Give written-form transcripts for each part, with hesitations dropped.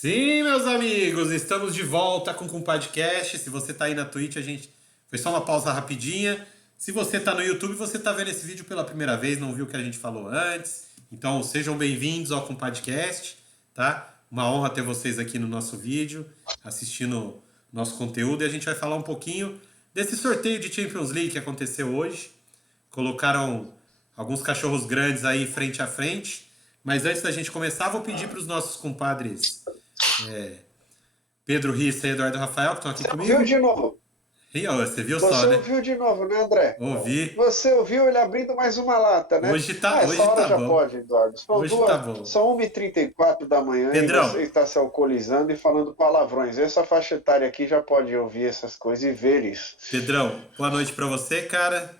Sim, meus amigos, estamos de volta com o podcast. Se você está aí na Twitch, foi só uma pausa rapidinha. Se você está no YouTube, você está vendo esse vídeo pela primeira vez, não viu o que a gente falou antes. Então, sejam bem-vindos ao podcast, tá? Uma honra ter vocês aqui no nosso vídeo, assistindo nosso conteúdo. E a gente vai falar um pouquinho desse sorteio de Champions League que aconteceu hoje. Colocaram alguns cachorros grandes aí frente a frente. Mas antes da gente começar, vou pedir para os nossos compadres Pedro Rissa e Eduardo Rafael, que estão aqui Você comigo. ouviu de novo? E ó, você viu só, Você né? ouviu de novo, né, André? Ouvi. Você ouviu ele abrindo mais uma lata, né? Hoje Essa hoje hora tá já bom. pode, Eduardo. Hoje tá bom. São 1h34 da manhã e Pedrão, você está se alcoolizando e falando palavrões. Essa faixa etária aqui já pode ouvir essas coisas e ver isso. boa noite pra você, cara.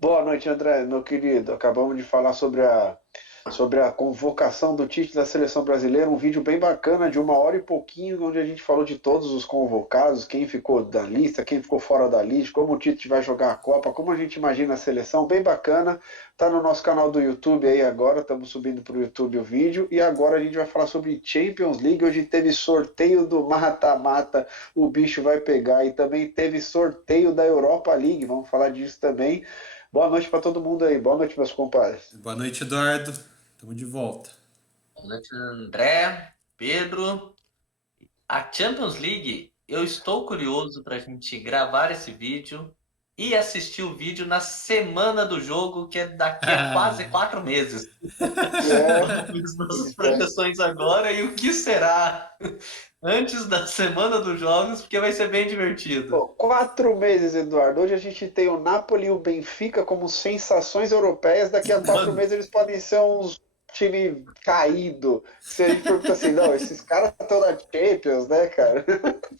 Boa noite, André, meu querido. Acabamos de falar sobre a convocação do Tite da seleção brasileira, um vídeo bem bacana de 1 hora e pouquinho, onde a gente falou de todos os convocados, quem ficou da lista, quem ficou fora da lista, como o Tite vai jogar a Copa, como a gente imagina a seleção, bem bacana. Tá no nosso canal do YouTube aí agora, estamos subindo para o YouTube o vídeo, e agora a gente vai falar sobre Champions League. Hoje teve sorteio do mata-mata, o bicho vai pegar, e também teve sorteio da Europa League, vamos falar disso também. Boa noite para todo mundo aí, boa noite, meus compadres. Boa noite, Eduardo. Estamos de volta. Boa noite, André, Pedro. A Champions League, eu estou curioso para a gente gravar esse vídeo e assistir o vídeo na semana do jogo, que é daqui a quase 4 meses. As nossas projeções agora e o que será antes da semana dos jogos, porque vai ser bem divertido. Pô, 4 meses, Eduardo. Hoje a gente tem o Napoli e o Benfica como sensações europeias. Daqui a 4 meses eles podem ser uns time caído. Se a gente pergunta assim, não, esses caras estão na Champions, né, cara?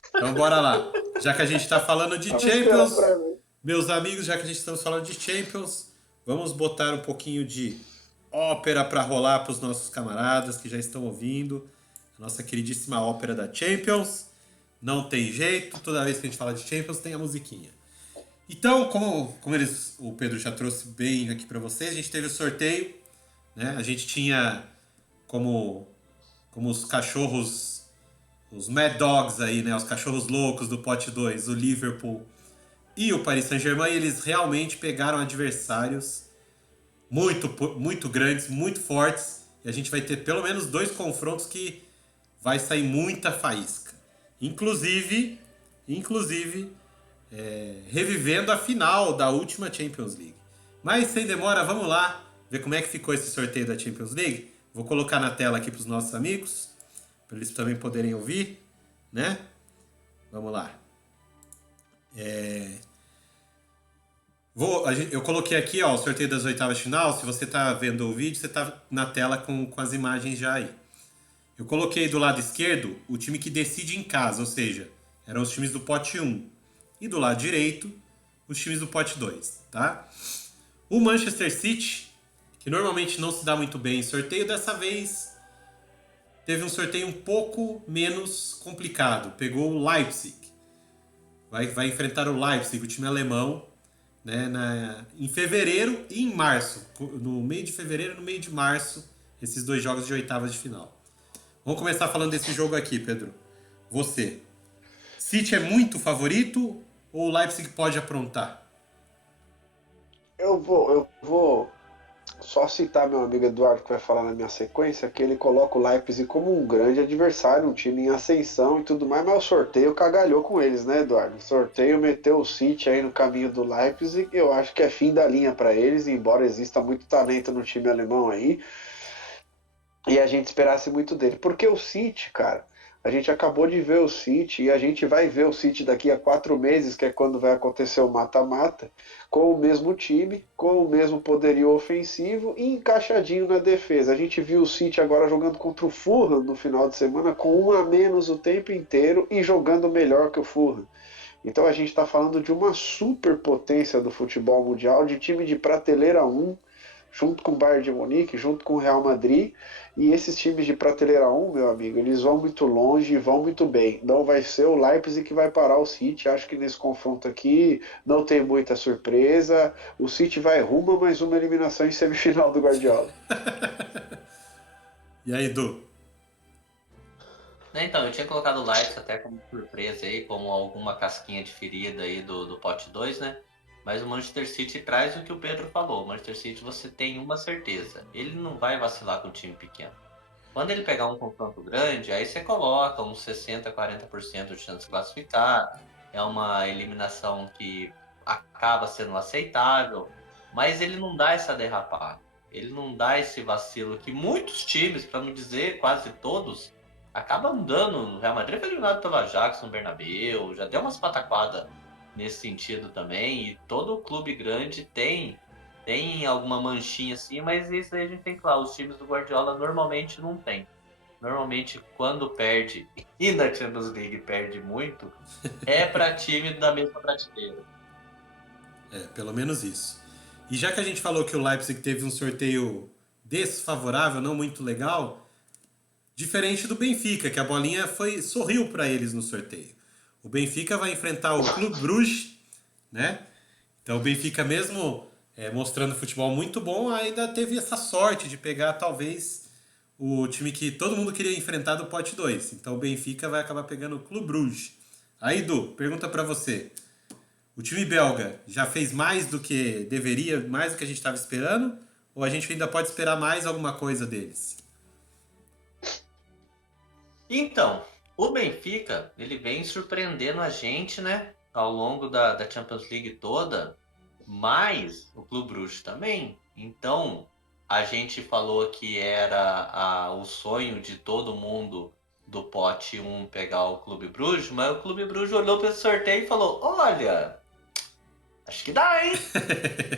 Então bora lá. Já que a gente tá falando de Vamos esperar Champions, pra ver. meus amigos, já que a gente estamos falando de Champions, vamos botar um pouquinho de ópera para rolar para os nossos camaradas que já estão ouvindo. A nossa queridíssima ópera da Champions. Não tem jeito, toda vez que a gente fala de Champions tem a musiquinha. Então, como o Pedro já trouxe bem aqui para vocês, a gente teve o sorteio, né? A gente tinha como os cachorros, os Mad Dogs aí, né? Os cachorros loucos do pote 2, o Liverpool e o Paris Saint-Germain, e eles realmente pegaram adversários muito grandes, muito fortes, e a gente vai ter pelo menos 2 confrontos que vai sair muita faísca. Inclusive revivendo a final da última Champions League. Mas sem demora, vamos lá ver como é que ficou esse sorteio da Champions League. Vou colocar na tela aqui para os nossos amigos, para eles também poderem ouvir, né? Vamos lá. Eu coloquei aqui, ó, o sorteio das oitavas de final. Se você está vendo o vídeo, você está na tela com as imagens já aí. Eu coloquei do lado esquerdo o time que decide em casa, ou seja, eram os times do pote 1. E do lado direito, os times do pote 2, tá? O Manchester City, que normalmente não se dá muito bem em sorteio, dessa vez teve um sorteio um pouco menos complicado. Pegou o Leipzig. Vai enfrentar o Leipzig, o time alemão, né, em fevereiro e em março. No meio de fevereiro e no meio de março, esses 2 jogos de oitavas de final. Vamos começar falando desse jogo aqui, Pedro. Você. City é muito favorito ou o Leipzig pode aprontar? Eu vou só citar meu amigo Eduardo, que vai falar na minha sequência, que ele coloca o Leipzig como um grande adversário, um time em ascensão e tudo mais, mas o sorteio cagalhou com eles, né, Eduardo? O sorteio meteu o City aí no caminho do Leipzig, eu acho que é fim da linha para eles, embora exista muito talento no time alemão aí, e a gente esperasse muito dele. Porque o City, cara, a gente acabou de ver o City e a gente vai ver o City daqui a 4 meses, que é quando vai acontecer o mata-mata, com o mesmo time, com o mesmo poderio ofensivo e encaixadinho na defesa. A gente viu o City agora jogando contra o Fulham no final de semana, com 1 a menos o tempo inteiro e jogando melhor que o Fulham. Então a gente está falando de uma superpotência do futebol mundial, de time de prateleira 1, junto com o Bayern de Munique, junto com o Real Madrid, e esses times de prateleira 1, meu amigo, eles vão muito longe e vão muito bem. Não vai ser o Leipzig que vai parar o City, acho que nesse confronto aqui não tem muita surpresa, o City vai rumo a mais uma eliminação em semifinal do Guardiola. E aí, Du? Né, então, eu tinha colocado o Leipzig até como surpresa aí, como alguma casquinha de ferida aí do pote 2, né? Mas o Manchester City traz o que o Pedro falou. O Manchester City você tem uma certeza, ele não vai vacilar com o time pequeno. Quando ele pegar um confronto grande, aí você coloca uns 60, 40% de chance de classificar. É uma eliminação que acaba sendo aceitável, mas ele não dá essa derrapada. Ele não dá esse vacilo que muitos times, para não dizer quase todos, acabam dando. O Real Madrid foi eliminado pelo Ajax no Bernabéu, já deu umas pataquadas nesse sentido também, e todo clube grande tem alguma manchinha assim, mas isso aí a gente tem que falar, os times do Guardiola normalmente não tem. Normalmente, quando perde, e na Champions League perde muito, é para time da mesma prateleira. Pelo menos isso. E já que a gente falou que o Leipzig teve um sorteio desfavorável, não muito legal, diferente do Benfica, que a bolinha sorriu para eles no sorteio. O Benfica vai enfrentar o Clube Bruges, né? Então o Benfica mesmo mostrando futebol muito bom, ainda teve essa sorte de pegar talvez o time que todo mundo queria enfrentar do pote 2. Então o Benfica vai acabar pegando o Clube Bruges. Aí, Du, pergunta para você. O time belga já fez mais do que deveria, mais do que a gente estava esperando? Ou a gente ainda pode esperar mais alguma coisa deles? Então, o Benfica, ele vem surpreendendo a gente, né? Ao longo da Champions League toda, mas o Clube Bruges também. Então, a gente falou que era o sonho de todo mundo do pote 1 pegar o Clube Bruges, mas o Clube Bruges olhou para esse sorteio e falou: Olha, acho que dá, hein?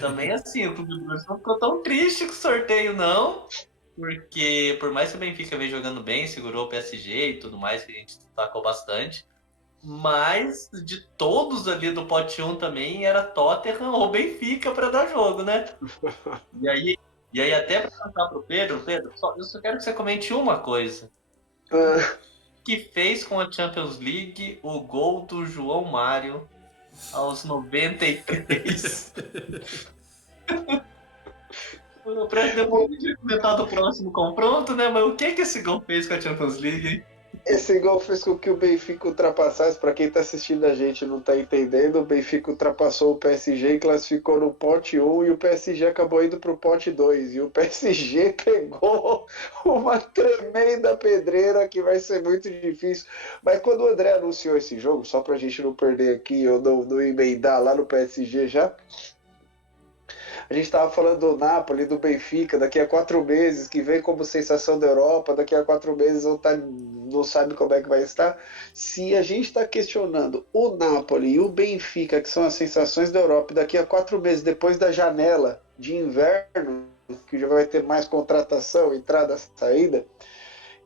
Também assim, o Clube Bruges não ficou tão triste com o sorteio, não. Porque por mais que o Benfica vem jogando bem, segurou o PSG e tudo mais, que a gente destacou bastante. Mas de todos ali do pote 1 também era Tottenham ou Benfica para dar jogo, né? E aí, e aí até para contar pro Pedro, eu só quero que você comente uma coisa. Que fez com a Champions League o gol do João Mário aos 93. Depois de comentar do próximo confronto, né? Mas o que esse gol fez com a Champions League, hein? Esse gol fez com que o Benfica ultrapassasse, para quem está assistindo a gente e não está entendendo, o Benfica ultrapassou o PSG e classificou no pote 1 e o PSG acabou indo para o pote 2. E o PSG pegou uma tremenda pedreira que vai ser muito difícil. Mas quando o André anunciou esse jogo, só para a gente não perder aqui, eu não emendar lá no PSG já, a gente estava falando do Napoli, do Benfica, daqui a 4 meses, que vem como sensação da Europa, daqui a 4 meses não sabe como é que vai estar. Se a gente está questionando o Napoli e o Benfica, que são as sensações da Europa, daqui a 4 meses, depois da janela de inverno, que já vai ter mais contratação, entrada, saída,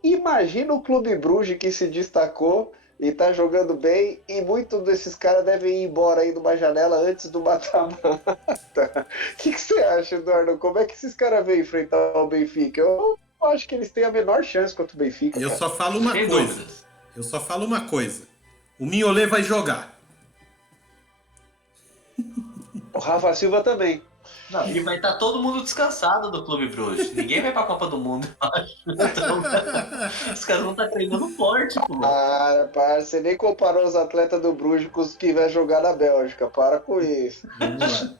imagina o Clube Bruges que se destacou e tá jogando bem, e muitos desses caras devem ir embora aí numa janela antes do mata-mata. O que você acha, Eduardo? Como é que esses caras vêm enfrentar o Benfica? Eu acho que eles têm a menor chance contra o Benfica, Eu cara. só falo uma Sem coisa. dúvidas. Eu só falo uma coisa. O Mignolet vai jogar. O Rafa Silva também. Não, e vai estar todo mundo descansado do Clube Bruges. Ninguém vai pra Copa do Mundo, eu acho. Então, os caras vão estar treinando forte, pô. Para, você nem comparou os atletas do Bruges com os que vai jogar na Bélgica. Para com isso. Vamos lá.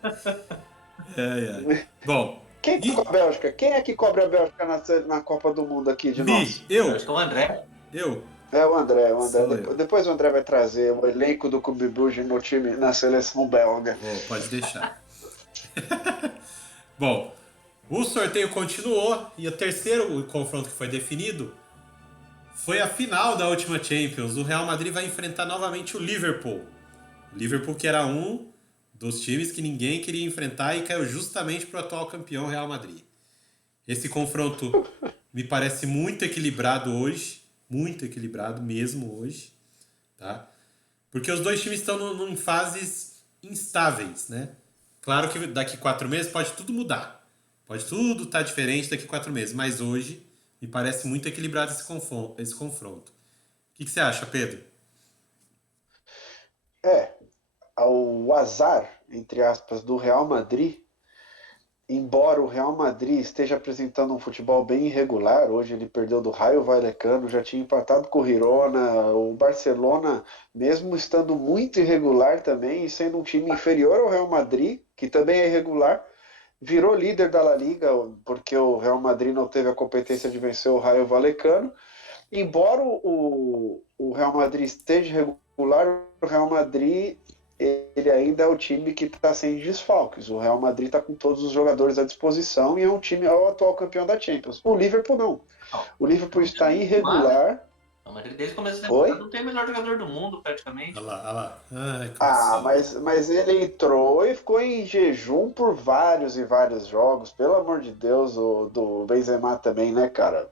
Bom, Quem tá com a Bélgica? Quem é que cobre a Bélgica na Copa do Mundo aqui de nós? Eu acho que é o André. Eu. É o André. Sou eu. Depois o André vai trazer o elenco do Clube Bruges no time, na seleção belga. Pode deixar. Bom, o sorteio continuou e o terceiro confronto que foi definido foi a final da última Champions. O Real Madrid vai enfrentar novamente o Liverpool. O Liverpool que era um dos times que ninguém queria enfrentar e caiu justamente para o atual campeão Real Madrid. Esse confronto me parece muito equilibrado hoje, muito equilibrado mesmo hoje, tá? Porque os dois times estão em fases instáveis, né? Claro que daqui 4 meses pode tudo mudar. Pode tudo estar diferente daqui 4 meses. Mas hoje me parece muito equilibrado esse confronto. O que você acha, Pedro? O azar, entre aspas, do Real Madrid embora o Real Madrid esteja apresentando um futebol bem irregular, hoje ele perdeu do Rayo Vallecano, já tinha empatado com o Girona, o Barcelona, mesmo estando muito irregular também, e sendo um time inferior ao Real Madrid, que também é irregular, virou líder da La Liga, porque o Real Madrid não teve a competência de vencer o Rayo Vallecano. Embora o Real Madrid esteja regular, o Real Madrid ele ainda é o time que está sem desfalques. O Real Madrid está com todos os jogadores à disposição e é um time, é o atual campeão da Champions. O Liverpool não. O Liverpool está irregular. O Madrid desde o começo da Oi? temporada não tem o melhor jogador do mundo, praticamente. Olha lá. Ai, Ah, começou. mas ele entrou e ficou em jejum por vários e vários jogos. Pelo amor de Deus, o do Benzema também, né, cara?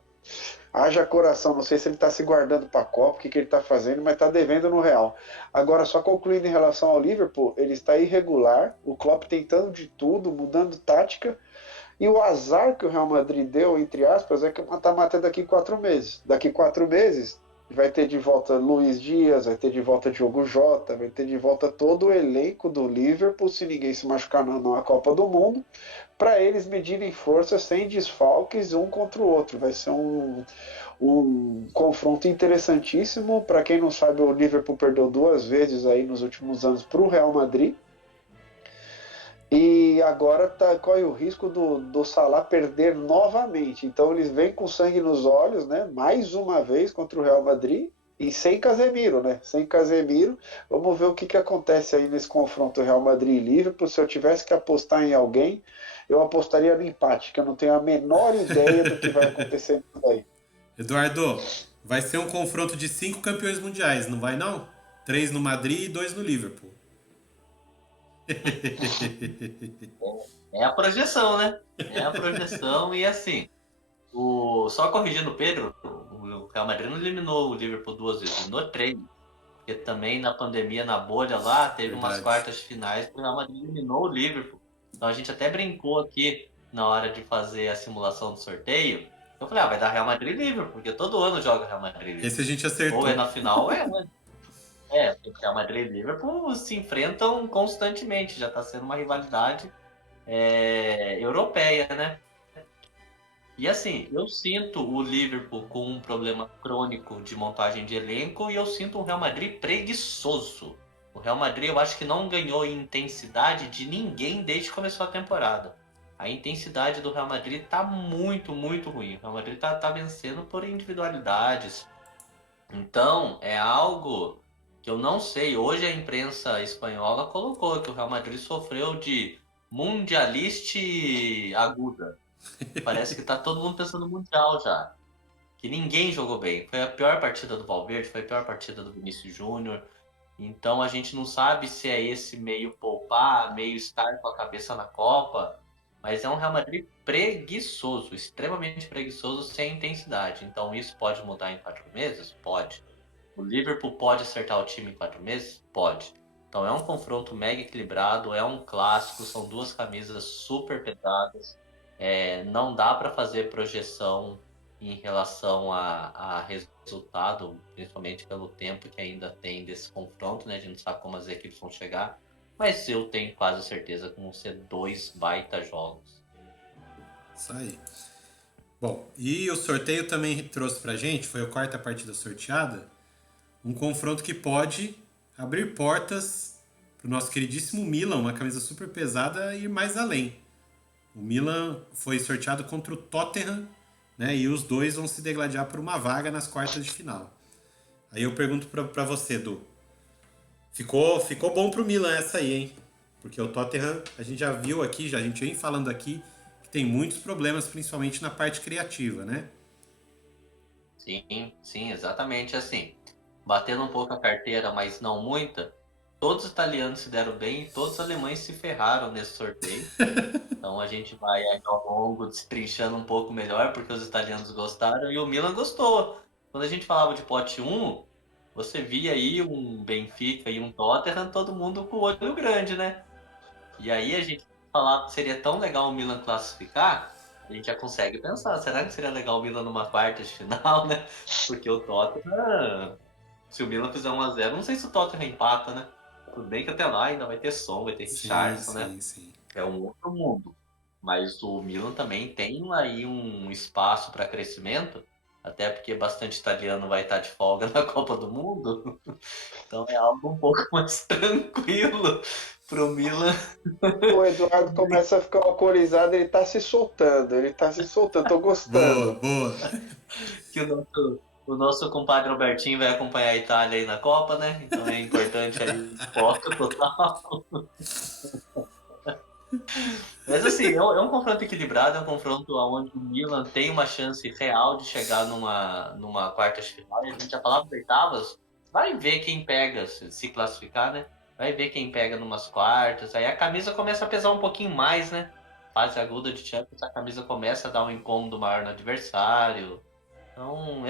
Haja coração, não sei se ele está se guardando para a Copa, o que ele está fazendo, mas está devendo no Real. Agora, só concluindo em relação ao Liverpool, ele está irregular, o Klopp tentando de tudo, mudando tática, e o azar que o Real Madrid deu, entre aspas, é que o mata-mata é daqui 4 meses. Daqui 4 meses vai ter de volta Luiz Dias, vai ter de volta Diogo Jota, vai ter de volta todo o elenco do Liverpool, se ninguém se machucar na Copa do Mundo, para eles medirem forças sem desfalques um contra o outro. Vai ser um confronto interessantíssimo. Para quem não sabe, o Liverpool perdeu 2 vezes aí nos últimos anos para o Real Madrid. E agora corre o risco do Salah perder novamente. Então eles vêm com sangue nos olhos, né? Mais uma vez contra o Real Madrid. E sem Casemiro, né? Sem Casemiro. Vamos ver o que acontece aí nesse confronto Real Madrid e Liverpool. Se eu tivesse que apostar em alguém, eu apostaria no empate, que eu não tenho a menor ideia do que vai acontecer nisso aí. Eduardo, vai ser um confronto de 5 campeões mundiais, não vai não? 3 no Madrid e 2 no Liverpool. É a projeção, né? É a projeção e assim, só corrigindo o Pedro, o Real Madrid não eliminou o Liverpool 2 vezes, eliminou 3. Porque também na pandemia, na bolha lá, teve umas Verdade. quartas de finais que o Real Madrid eliminou o Liverpool. Então a gente até brincou aqui na hora de fazer a simulação do sorteio. Eu falei, vai dar Real Madrid e Liverpool, porque todo ano joga Real Madrid e Liverpool. Esse a gente acertou. Ou é na final ou é, né? Porque Real Madrid e Liverpool se enfrentam constantemente, já está sendo uma rivalidade europeia, né? E assim, eu sinto o Liverpool com um problema crônico de montagem de elenco e eu sinto um Real Madrid preguiçoso. O Real Madrid eu acho que não ganhou intensidade de ninguém desde que começou a temporada. A intensidade do Real Madrid tá muito, muito ruim. O Real Madrid tá vencendo por individualidades. Então, é algo que eu não sei. Hoje a imprensa espanhola colocou que o Real Madrid sofreu de mundialiste aguda. Parece que tá todo mundo pensando no Mundial já. Que ninguém jogou bem. Foi a pior partida do Valverde, foi a pior partida do Vinícius Júnior. Então a gente não sabe se é esse meio poupar, meio estar com a cabeça na Copa. Mas é um Real Madrid preguiçoso, extremamente preguiçoso, sem intensidade. Então isso pode mudar em 4 meses? Pode. O Liverpool pode acertar o time em 4 meses? Pode. Então é um confronto mega equilibrado, é um clássico, são duas camisas super pesadas. Não dá para fazer projeção em relação a resultado, principalmente pelo tempo que ainda tem desse confronto, né? A gente não sabe como as equipes vão chegar, mas eu tenho quase certeza que vão ser 2 baita jogos. Isso aí. Bom, e o sorteio também trouxe pra gente, foi a quarta partida sorteada, um confronto que pode abrir portas pro nosso queridíssimo Milan, uma camisa super pesada, e ir mais além. O Milan foi sorteado contra o Tottenham, né? E os dois vão se degladiar por uma vaga nas quartas de final. Aí eu pergunto pra você, Edu. Ficou bom pro Milan essa aí, hein? Porque o Tottenham, a gente já viu aqui, a gente vem falando aqui, que tem muitos problemas, principalmente na parte criativa, né? Sim, exatamente assim. Batendo um pouco a carteira, mas não muita. Todos os italianos se deram bem e todos os alemães se ferraram nesse sorteio. Então a gente vai aí ao longo destrinchando um pouco melhor, porque os italianos gostaram e o Milan gostou. Quando a gente falava de pote 1, você via aí um Benfica e um Tottenham, todo mundo com o olho grande, né? E aí a gente falava que seria tão legal o Milan classificar, a gente já consegue pensar, será que seria legal o Milan numa quarta de final, né? Porque o Tottenham, se o Milan fizer 1-0, não sei se o Tottenham empata, né? Tudo bem que até lá ainda vai ter som, vai ter Richarlison, né? Sim. É um outro mundo. Mas o Milan também tem aí um espaço para crescimento, até porque bastante italiano vai estar de folga na Copa do Mundo. Então é algo um pouco mais tranquilo pro Milan O Eduardo começa a ficar alcoolizado, ele tá se soltando, tô Boa, gostando. boa. que o nosso compadre Albertinho vai acompanhar a Itália aí na Copa, né? Então é importante aí foco total. Mas assim, é um confronto equilibrado, é um confronto onde o Milan tem uma chance real de chegar numa quartas de final. E a gente já falava de oitavas, vai ver quem pega, se classificar, né? Vai ver quem pega numas quartas. Aí a camisa começa a pesar um pouquinho mais, né? Fase aguda de Champions, a camisa começa a dar um incômodo maior no adversário. Então,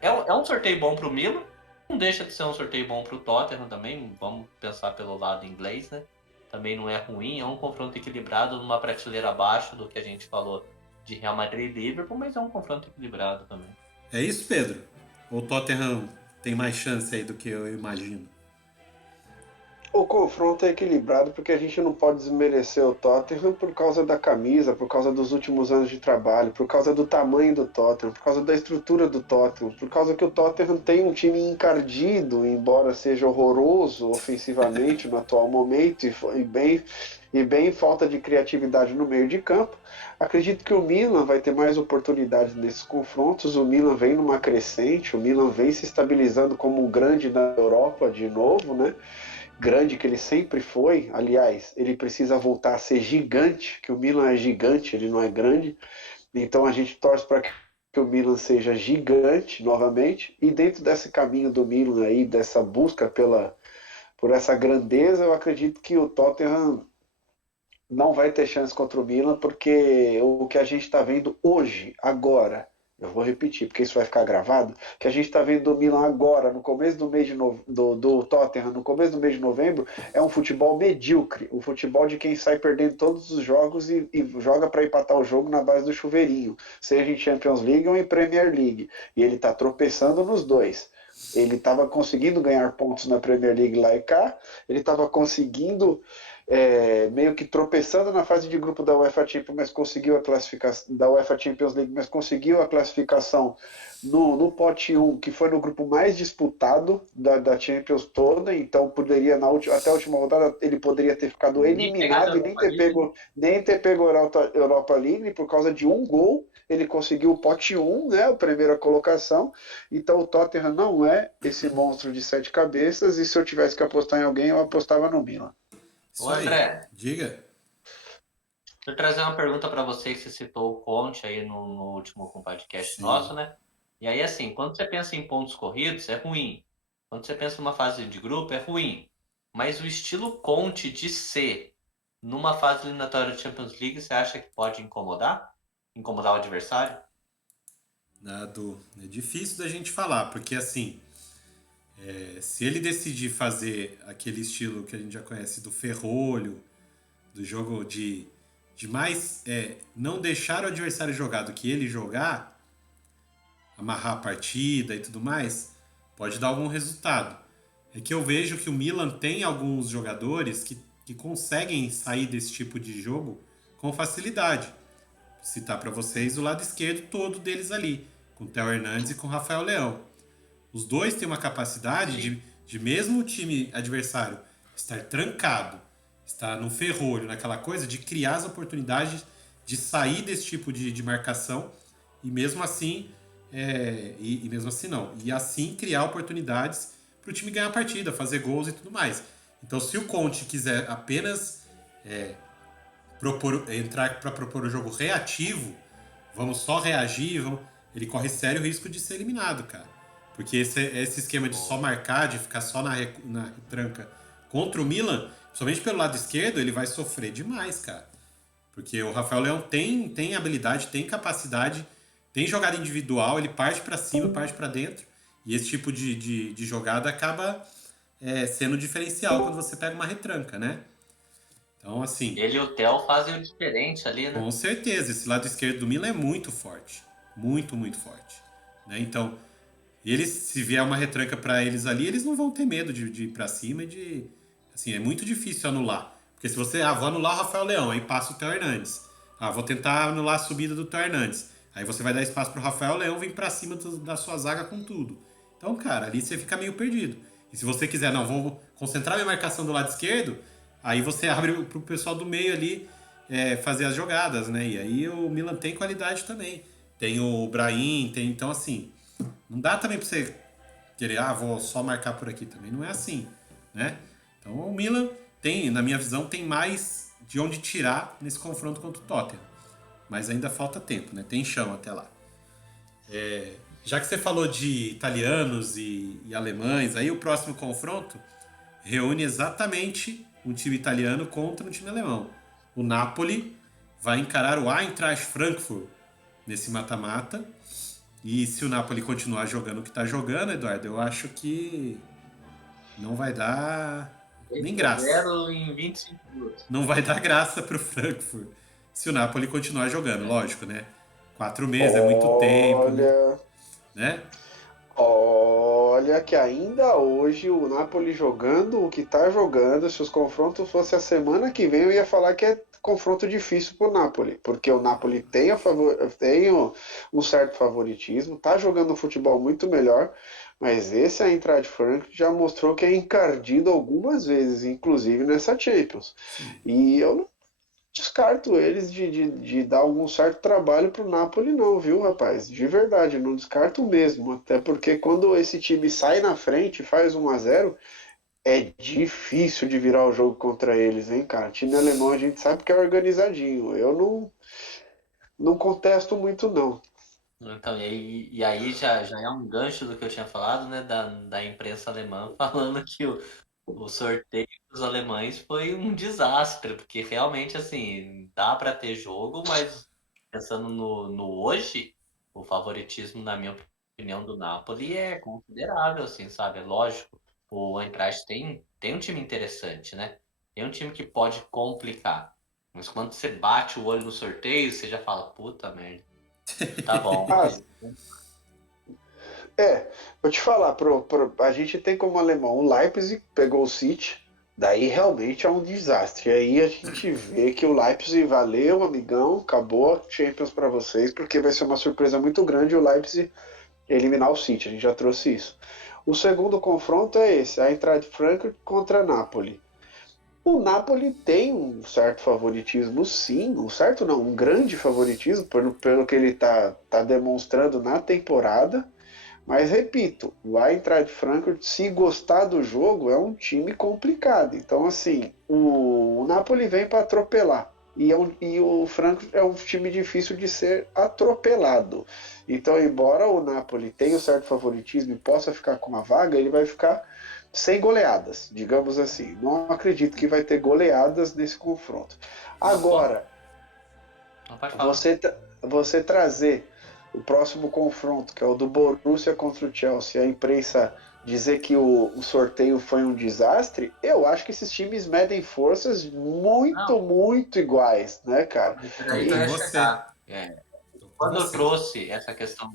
é um sorteio bom pro Milan. Não deixa de ser um sorteio bom pro Tottenham também. Vamos pensar pelo lado inglês, né? Também não é ruim. É um confronto equilibrado numa prateleira abaixo do que a gente falou de Real Madrid e Liverpool, mas é um confronto equilibrado também. É isso, Pedro? Ou o Tottenham tem mais chance aí do que eu imagino? O confronto é equilibrado porque a gente não pode desmerecer o Tottenham por causa da camisa, por causa dos últimos anos de trabalho, por causa do tamanho do Tottenham, por causa da estrutura do Tottenham, por causa que o Tottenham tem um time encardido, embora seja horroroso ofensivamente no atual momento e bem falta de criatividade no meio de campo. Acredito que o Milan vai ter mais oportunidades nesses confrontos. O Milan vem numa crescente, o Milan vem se estabilizando como um grande na Europa de novo, né? Grande que ele sempre foi. Aliás, ele precisa voltar a ser gigante, que o Milan é gigante, ele não é grande. Então a gente torce para que o Milan seja gigante novamente. E dentro desse caminho do Milan aí, dessa busca por essa grandeza, eu acredito que o Tottenham não vai ter chance contra o Milan, porque o que a gente está vendo hoje, agora, eu vou repetir, porque isso vai ficar gravado, que a gente está vendo do Milan agora, no começo do mês do Tottenham, no começo do mês de novembro, é um futebol medíocre, o futebol de quem sai perdendo todos os jogos e joga para empatar o jogo na base do chuveirinho, seja em Champions League ou em Premier League, e ele está tropeçando nos dois. Ele estava conseguindo ganhar pontos na Premier League lá e cá, ele estava conseguindo meio que tropeçando na fase de grupo da UEFA Champions, mas conseguiu a classificação da UEFA Champions League, mas conseguiu a classificação no pote 1, que foi no grupo mais disputado da Champions toda, então poderia até a última rodada ele poderia ter ficado Nem pegada eliminado e Europa League. nem ter pego a Europa League por causa de um gol. Ele conseguiu o pote 1, né, a primeira colocação. Então o Tottenham não é esse monstro de sete cabeças, e se eu tivesse que apostar em alguém, eu apostava no Milan. Ô Isso aí. André, Diga. deixa eu trazer uma pergunta para você que você citou o Conte aí no último podcast Sim. nosso, né? E aí, assim, quando você pensa em pontos corridos, é ruim. Quando você pensa numa fase de grupo, é ruim. Mas o estilo Conte de ser numa fase eliminatória de Champions League, você acha que pode incomodar? Incomodar o adversário? Nado. É difícil da gente falar, porque assim, se ele decidir fazer aquele estilo que a gente já conhece do ferrolho, do jogo de mais não deixar o adversário jogar do que ele jogar, amarrar a partida e tudo mais, pode dar algum resultado. É que eu vejo que o Milan tem alguns jogadores que conseguem sair desse tipo de jogo com facilidade. Vou citar para vocês o lado esquerdo todo deles ali, com o Theo Hernandes e com o Rafael Leão. Os dois têm uma capacidade Sim. de mesmo o time adversário estar trancado, estar no ferrolho, naquela coisa, de criar as oportunidades de sair desse tipo de marcação e mesmo assim, e mesmo assim não, e assim criar oportunidades para o time ganhar a partida, fazer gols e tudo mais. Então, se o Conte quiser apenas entrar para propor um jogo reativo, vamos só reagir, ele corre sério risco de ser eliminado, cara. Porque esse esquema de só marcar, de ficar só na retranca contra o Milan, principalmente pelo lado esquerdo, ele vai sofrer demais, cara. Porque o Rafael Leão tem habilidade, tem capacidade, tem jogada individual, ele parte para cima, parte para dentro. E esse tipo de jogada acaba sendo diferencial quando você pega uma retranca, né? Então, assim, Ele e o Theo fazem o diferente ali, né? com certeza, esse lado esquerdo do Milan é muito forte. Muito, muito forte. Né? Então, eles, se vier uma retranca para eles ali, eles não vão ter medo de ir para cima e de. Assim, é muito difícil anular. Porque se você, vou anular o Rafael Leão, aí passa o Theo Hernandes. Ah, vou tentar anular a subida do Theo Hernandes. Aí você vai dar espaço pro Rafael Leão vir pra cima da sua zaga com tudo. Então, cara, ali você fica meio perdido. E se você quiser, não, vou concentrar minha marcação do lado esquerdo, aí você abre pro pessoal do meio ali fazer as jogadas, né? E aí o Milan tem qualidade também. Tem o Brahim, tem. Então, assim, não dá também pra você querer, vou só marcar por aqui também. Não é assim, né? Então o Milan tem, na minha visão, tem mais de onde tirar nesse confronto contra o Tottenham. Mas ainda falta tempo, né? Tem chão até lá. Já que você falou de italianos e alemães, aí o próximo confronto reúne exatamente um time italiano contra um time alemão. O Napoli vai encarar o Eintracht Frankfurt nesse mata-mata. E se o Napoli continuar jogando o que está jogando, Eduardo, eu acho que não vai dar nem graça. 0 em 25 minutos. Não vai dar graça pro Frankfurt se o Napoli continuar jogando, lógico, né? 4 meses é muito tempo, né? Olha que ainda hoje o Napoli jogando o que tá jogando, se os confrontos fossem a semana que vem, eu ia falar que é confronto difícil pro Napoli, porque o Napoli tem um certo favoritismo, tá jogando um futebol muito melhor, mas esse Eintracht Frankfurt já mostrou que é encardido algumas vezes, inclusive nessa Champions. E eu não descarto eles de dar algum certo trabalho pro Napoli não, viu, rapaz? De verdade, não descarto mesmo. Até porque quando esse time sai na frente, faz 1-0, é difícil de virar o jogo contra eles, hein, cara? Time alemão a gente sabe que é organizadinho. Eu não contesto muito, não. Então, e aí já é um gancho do que eu tinha falado, né? Da imprensa alemã, falando que o sorteio dos alemães foi um desastre, porque realmente, assim, dá para ter jogo, mas pensando no hoje, o favoritismo, na minha opinião, do Napoli é considerável, assim, sabe? É lógico, o Eintracht tem um time interessante, né? Tem um time que pode complicar. Mas quando você bate o olho no sorteio, você já fala, puta merda, tá bom. Ah, vou te falar, a gente tem como alemão o Leipzig, pegou o City, daí realmente é um desastre. Aí a gente vê que o Leipzig valeu, amigão, acabou a Champions para vocês, porque vai ser uma surpresa muito grande o Leipzig eliminar o City, a gente já trouxe isso. O segundo confronto é esse, a Eintracht Frankfurt contra a Napoli. O Napoli tem um certo favoritismo, sim, um certo não, um grande favoritismo, pelo que ele tá demonstrando na temporada. Mas repito, o Eintracht Frankfurt, se gostar do jogo, é um time complicado. Então, assim, o Napoli vem para atropelar. E o Frankfurt é um time difícil de ser atropelado. Então, embora o Napoli tenha um certo favoritismo e possa ficar com uma vaga, ele vai ficar sem goleadas, digamos assim. Não acredito que vai ter goleadas nesse confronto. Agora, Não pode falar. você trazer o próximo confronto, que é o do Borussia contra o Chelsea, a imprensa dizer que o sorteio foi um desastre, eu acho que esses times medem forças muito iguais, né, cara? Mas aí eu ia chegar. Quando eu trouxe essa questão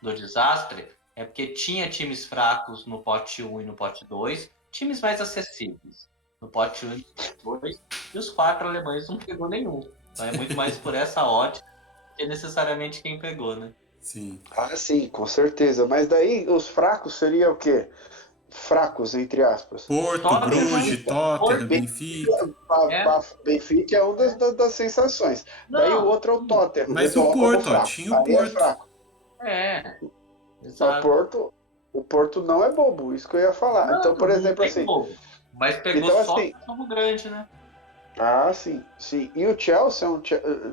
do desastre, é porque tinha times fracos no pote 1 e no pote 2, times mais acessíveis no pote 1 e no pote 2, e os 4 alemães não pegou nenhum. Então é muito mais por essa ótica que necessariamente quem pegou, né? Sim. Ah, sim, com certeza. Mas daí os fracos seria o quê? Fracos, entre aspas. Porto, Bruges, Tottenham, Benfica. Benfica é uma das sensações. Não, daí o outro é o Tottenham. Mas o Porto, ó, tinha o Aí é Porto. fraco. Exato. O Porto não é bobo, isso que eu ia falar. Não, então, por não exemplo, tem assim. como. Mas pegou então, só assim, como grande, né? Ah, sim, sim. E o Chelsea,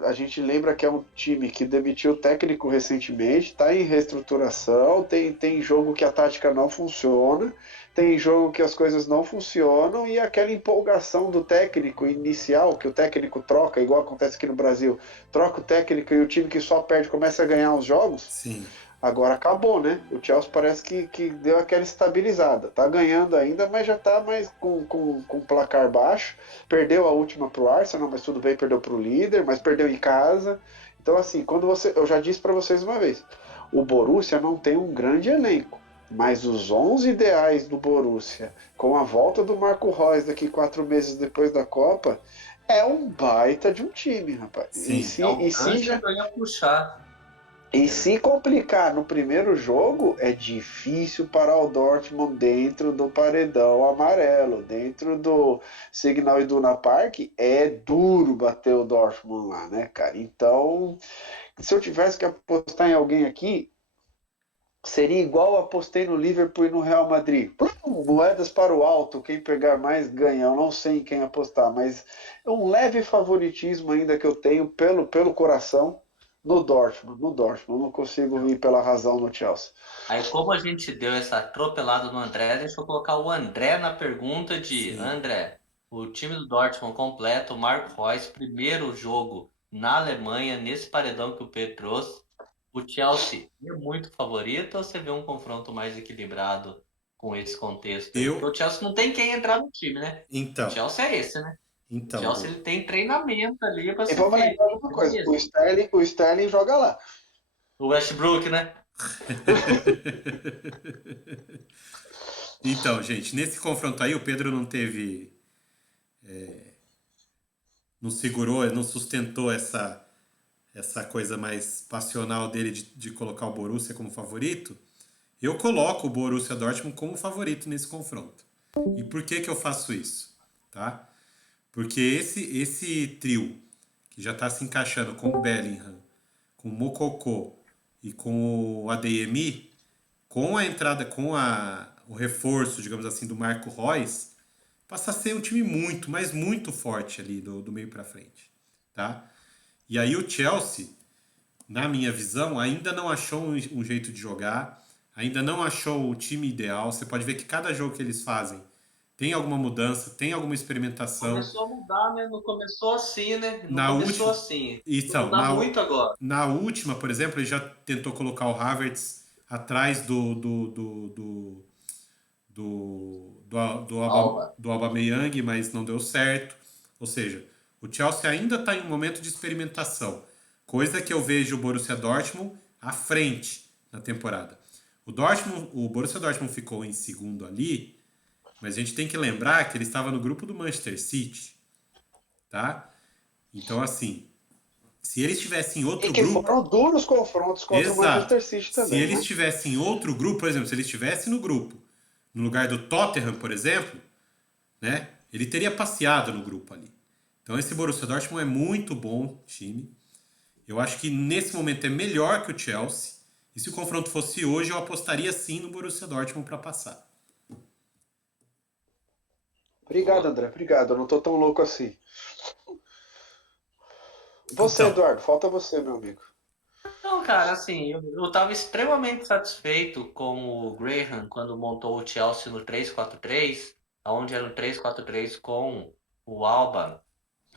a gente lembra que é um time que demitiu o técnico recentemente, está em reestruturação, tem jogo que a tática não funciona, tem jogo que as coisas não funcionam, e aquela empolgação do técnico inicial, que o técnico troca, igual acontece aqui no Brasil, troca o técnico e o time que só perde começa a ganhar os jogos. Sim. Agora acabou, né? O Chelsea parece que deu aquela estabilizada. Tá ganhando ainda, mas já tá mais com placar baixo. Perdeu a última pro Arsenal, mas tudo bem, perdeu pro líder, mas perdeu em casa. Então, assim, eu já disse para vocês uma vez, o Borussia não tem um grande elenco, mas os 11 ideais do Borussia, com a volta do Marco Reus daqui 4 meses depois da Copa, É um baita de um time, rapaz. E Sim. se, É o e se gancho já que eu ia puxar. E É, se complicar no primeiro jogo, é difícil parar o Dortmund dentro do paredão amarelo, dentro do Signal Iduna Park, é duro bater o Dortmund lá, né, cara? Então, se eu tivesse que apostar em alguém aqui, seria igual eu apostei no Liverpool e no Real Madrid. Moedas para o alto, quem pegar mais ganha. Eu não sei em quem apostar, mas é um leve favoritismo ainda que eu tenho pelo coração no Dortmund. No Dortmund, eu não consigo ir pela razão no Chelsea. aí, como a gente deu essa atropelada no André, deixa eu colocar o André na pergunta de Sim. André, o time do Dortmund completo, o Marco Reus, primeiro jogo na Alemanha, nesse paredão que o Pedro trouxe. O Chelsea é muito favorito ou você vê um confronto mais equilibrado com esse contexto aí? Porque Eu. o Chelsea não tem quem entrar no time, né? O Então. Chelsea é esse, né? O Então. Chelsea ele tem treinamento ali para E ser vamos feito. lembrar de uma coisa: o Sterling joga lá. O Westbrook, né? Então, gente, nesse confronto aí, o Pedro não teve. Não segurou, não sustentou essa coisa mais passional dele de colocar o Borussia como favorito. Eu coloco o Borussia Dortmund como favorito nesse confronto. E por que que eu faço isso? Tá? Porque esse trio que já está se encaixando com o Bellingham, com o Mokoko e com o Adeyemi, com a entrada, o reforço, digamos assim, do Marco Reus, passa a ser um time muito, mas muito forte ali do meio para frente, tá? E aí o Chelsea, na minha visão, ainda não achou um jeito de jogar, ainda não achou o time ideal. Você pode ver que cada jogo que eles fazem tem alguma mudança, tem alguma experimentação. Começou a mudar, né? Não começou assim, né? Não Na começou última, assim. Vai então, mudar muito agora. na última, por exemplo, ele já tentou colocar o Havertz atrás Alba. do Aubameyang, mas não deu certo. Ou seja, o Chelsea ainda está em um momento de experimentação, coisa que eu vejo o Borussia Dortmund à frente na temporada. O Borussia Dortmund ficou em segundo ali, mas a gente tem que lembrar que ele estava no grupo do Manchester City, tá? Então, assim, se eles tivessem E outro que grupo, foram duros confrontos contra o exato. Manchester City Se também, eles né? tivessem outro grupo, por exemplo, se eles estivessem no grupo, no lugar do Tottenham, por exemplo, né? Ele teria passeado no grupo ali. Então esse Borussia Dortmund é muito bom time. Eu acho que nesse momento é melhor que o Chelsea. E se o confronto fosse hoje, eu apostaria sim no Borussia Dortmund para passar. Obrigado, Boa. André. Obrigado. Eu não tô tão louco assim. Você, Então, Eduardo. Falta você, meu amigo. Não, cara, assim, eu tava extremamente satisfeito com o Graham quando montou o Chelsea no 3-4-3, onde era um 3-4-3 com o Alba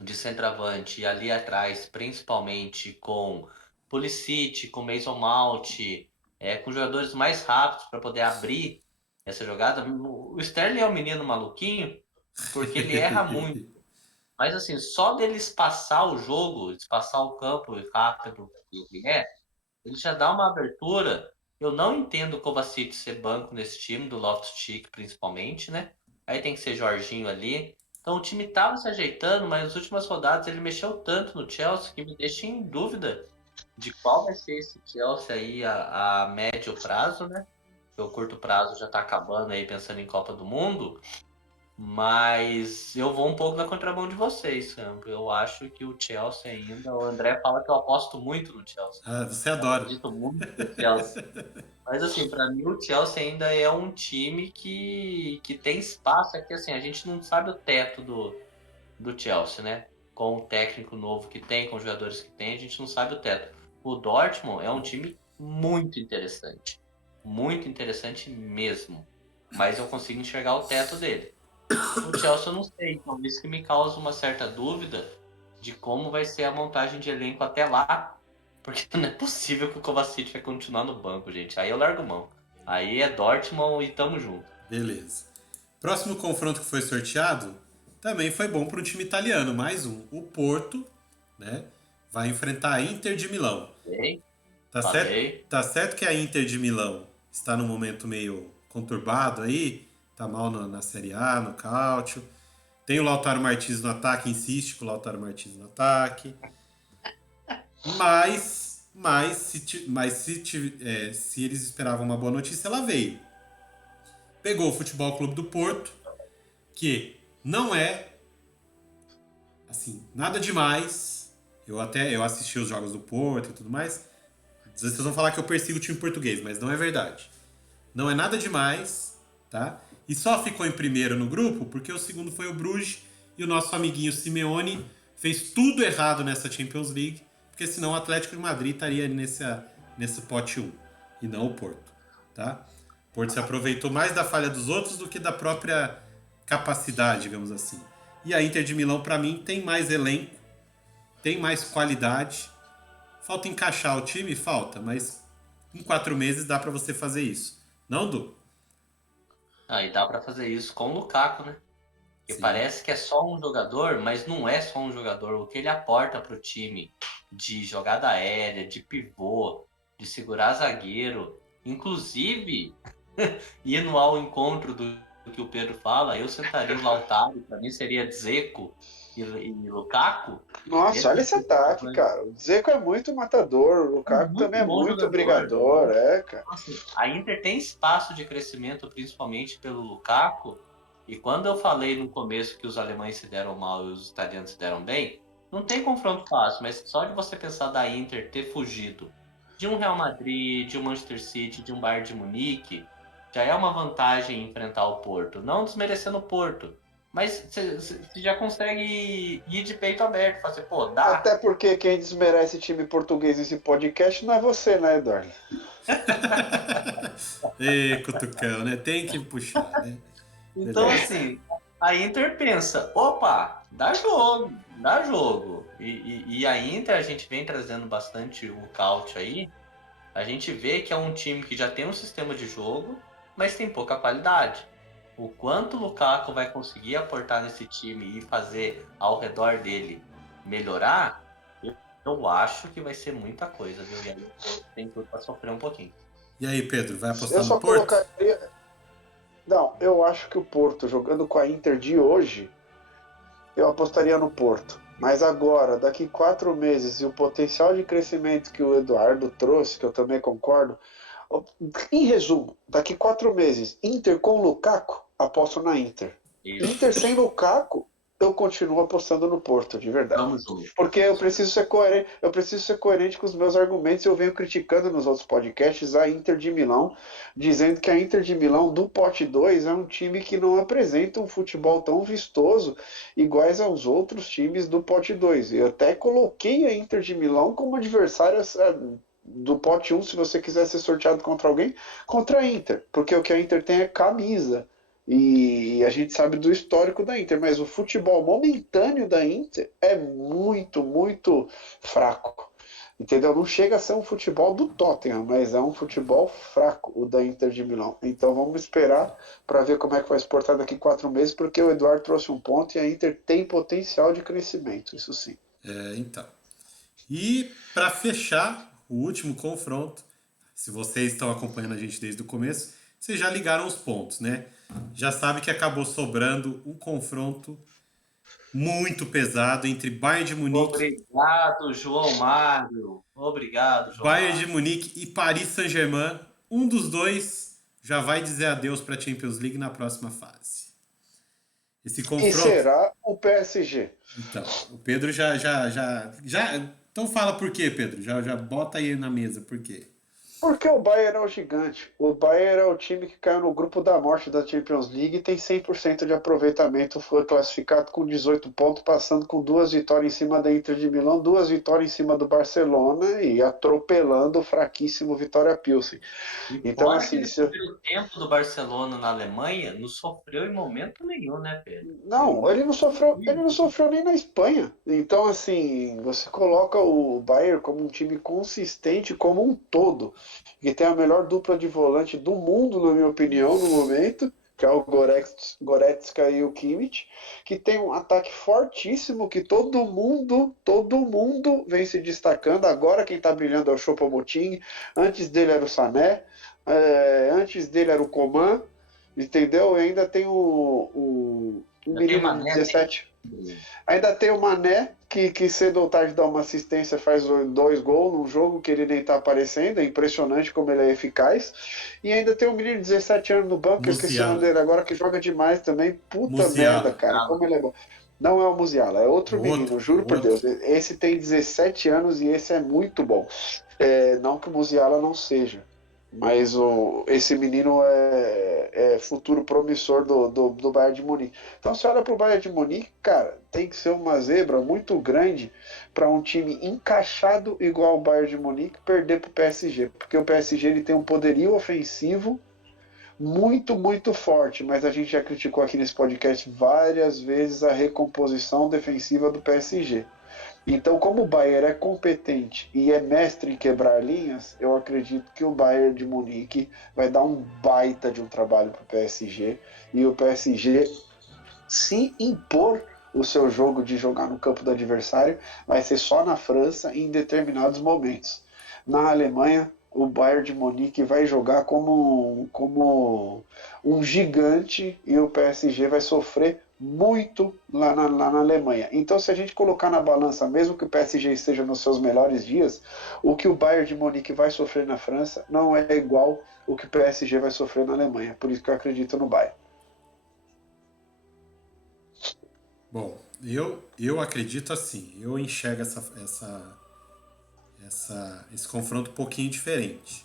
de centroavante e ali atrás, principalmente com Pulisic, com Mason Mount, com jogadores mais rápidos para poder abrir essa jogada. O Sterling é um menino maluquinho, porque ele erra muito. Mas assim, só dele espaçar o jogo, espaçar o campo rápido que ele ele já dá uma abertura. Eu não entendo o Kovacic ser banco nesse time, do Loftus-Cheek principalmente, né? Aí tem que ser Jorginho ali. Então o time tava se ajeitando, mas nas últimas rodadas ele mexeu tanto no Chelsea que me deixa em dúvida de qual vai ser esse Chelsea aí a médio prazo, né? Porque o curto prazo já tá acabando aí pensando em Copa do Mundo. Mas eu vou um pouco na contramão de vocês, Campo. Eu acho que o Chelsea ainda. O André fala que eu aposto muito no Chelsea. você Eu adora. acredito muito no Chelsea. Mas assim, para mim o Chelsea ainda é um time que tem espaço. É que assim, a gente não sabe o teto do Chelsea, né? Com o técnico novo que tem, com os jogadores que tem, a gente não sabe o teto. O Dortmund é um time muito interessante. Muito interessante mesmo. Mas eu consigo enxergar o teto dele. O Chelsea eu não sei, então isso que me causa uma certa dúvida de como vai ser a montagem de elenco até lá, porque não é possível que o Kovacic vai continuar no banco, gente. Aí eu largo mão. Aí é Dortmund e tamo junto. Beleza. Próximo confronto que foi sorteado também foi bom para o time italiano. Mais um. O Porto, né? Vai enfrentar a Inter de Milão. Falei, Tá falei. certo que a Inter de Milão está num momento meio conturbado aí, tá mal na Série A, no Calcio, Tem o Lautaro Martins no ataque, insiste com o Lautaro Martins no ataque. Mas se eles esperavam uma boa notícia, ela veio. Pegou o Futebol Clube do Porto, que não é assim, nada demais. Eu assisti os jogos do Porto e tudo mais. Vocês vão falar que eu persigo o time português, mas não é verdade. Não é nada demais, tá? E só ficou em primeiro no grupo porque o segundo foi o Bruges e o nosso amiguinho Simeone fez tudo errado nessa Champions League, porque senão o Atlético de Madrid estaria nesse pote 1 e não o Porto, tá? O Porto se aproveitou mais da falha dos outros do que da própria capacidade, digamos assim. E a Inter de Milão, para mim, tem mais elenco, tem mais qualidade. Falta encaixar o time? Falta, mas em 4 meses dá para você fazer isso. Não, Du? E dá pra fazer isso com o Lukaku, né? Que Sim. parece que é só um jogador, mas não é só um jogador. O que ele aporta pro time de jogada aérea, de pivô, de segurar zagueiro, inclusive indo ao encontro do que o Pedro fala, eu sentaria o Lautaro, pra mim seria Dzeko e Lukaku. Nossa, olha esse ataque, cara. O Dzeko é muito matador, o Lukaku Muito também é bom muito jogador. brigador, cara. Assim, a Inter tem espaço de crescimento, principalmente pelo Lukaku. E quando eu falei no começo que os alemães se deram mal e os italianos se deram bem, não tem confronto fácil, mas só de você pensar da Inter ter fugido de um Real Madrid, de um Manchester City, de um Bayern de Munique, já é uma vantagem enfrentar o Porto. Não desmerecendo o Porto, mas você já consegue ir de peito aberto, fazer, pô, dá. Até porque quem desmerece time português nesse podcast não é você, né, Eduardo? Ê, cutucão, né? Tem que puxar, né? Então, assim, a Inter pensa, opa, dá jogo, dá jogo. E a Inter, a gente vem trazendo bastante o Cautio aí, a gente vê que é um time que já tem um sistema de jogo, mas tem pouca qualidade. O quanto o Lukaku vai conseguir aportar nesse time e fazer ao redor dele melhorar, eu acho que vai ser muita coisa, viu? E aí tem tudo para sofrer um pouquinho. E aí, Pedro, vai apostar Eu só no Porto? colocaria. Não, eu acho que o Porto, jogando com a Inter de hoje, eu apostaria no Porto. Mas agora, daqui 4 meses, e o potencial de crescimento que o Eduardo trouxe, que eu também concordo. Em resumo, daqui 4 meses, Inter com Lukaku, aposto na Inter. Isso. Inter sem Lukaku, eu continuo apostando no Porto, de verdade. Vamos junto. Porque eu preciso ser coerente com os meus argumentos. Eu venho criticando nos outros podcasts a Inter de Milão, dizendo que a Inter de Milão do pote 2 é um time que não apresenta um futebol tão vistoso iguais aos outros times do pote 2. Eu até coloquei a Inter de Milão como adversário do pote 1, se você quiser ser sorteado contra alguém, contra a Inter. Porque o que a Inter tem é camisa. E a gente sabe do histórico da Inter, mas o futebol momentâneo da Inter é muito, muito fraco. Entendeu? Não chega a ser um futebol do Tottenham, mas é um futebol fraco o da Inter de Milão. Então vamos esperar para ver como é que vai se portar daqui 4 meses, porque o Eduardo trouxe um ponto e a Inter tem potencial de crescimento, isso sim. Então. E para fechar o último confronto, se vocês estão acompanhando a gente desde o começo, vocês já ligaram os pontos, né? Já sabe que acabou sobrando um confronto muito pesado entre Bayern de Munique. Obrigado, João Mário. Obrigado, João Bayern Mário. de Munique e Paris Saint-Germain. Um dos dois já vai dizer adeus para a Champions League na próxima fase. Esse confronto. E será o PSG. Então, o Pedro já. Então fala por quê, Pedro? Já bota aí na mesa, por quê? Porque o Bayern é o gigante. O Bayern é o time que caiu no grupo da morte da Champions League e tem 100% de aproveitamento. Foi classificado com 18 pontos, passando com 2 vitórias em cima da Inter de Milão, 2 vitórias em cima do Barcelona e atropelando o fraquíssimo Vitória Pilsen. Então, assim, o primeiro tempo do Barcelona na Alemanha não sofreu em momento nenhum, né, Pedro? Não, ele não sofreu nem na Espanha. Então, assim, você coloca o Bayern como um time consistente como um todo, que tem a melhor dupla de volante do mundo, na minha opinião, no momento, que é o Goretzka e o Kimmich, que tem um ataque fortíssimo, que todo mundo vem se destacando. Agora quem está brilhando é o Choupo-Moting, antes dele era o Sané, antes dele era o Coman, entendeu? E ainda tem Um Eu tenho menino uma de neta. 17. Ainda tem o Mané, que cedo ou tarde dá uma assistência, faz 2 gols num jogo que ele nem tá aparecendo. É impressionante como ele é eficaz. E ainda tem um menino de 17 anos no banco, que eu esqueci o nome Musiala. dele agora, que joga demais também. Puta merda, Musiala. cara, como ele é bom. Não é o Musiala, é É outro outro, menino, é juro por outro. Deus. Esse tem 17 anos e esse é muito bom. É, não que o Musiala não seja, mas esse menino é futuro promissor do Bayern de Munique. Então, você olha para o Bayern de Munique, cara, tem que ser uma zebra muito grande para um time encaixado igual o Bayern de Munique perder para o PSG, porque o PSG ele tem um poderio ofensivo muito, muito forte, mas a gente já criticou aqui nesse podcast várias vezes a recomposição defensiva do PSG. Então, como o Bayern é competente e é mestre em quebrar linhas, eu acredito que o Bayern de Munique vai dar um baita de um trabalho para o PSG e o PSG, se impor o seu jogo de jogar no campo do adversário, vai ser só na França em determinados momentos. Na Alemanha, o Bayern de Munique vai jogar como um gigante e o PSG vai sofrer muito lá na Alemanha. Então, se a gente colocar na balança, mesmo que o PSG esteja nos seus melhores dias, o que o Bayern de Munique vai sofrer na França não é igual o que o PSG vai sofrer na Alemanha. Por isso que eu acredito no Bayern. Bom, eu acredito assim. Eu enxergo esse confronto um pouquinho diferente.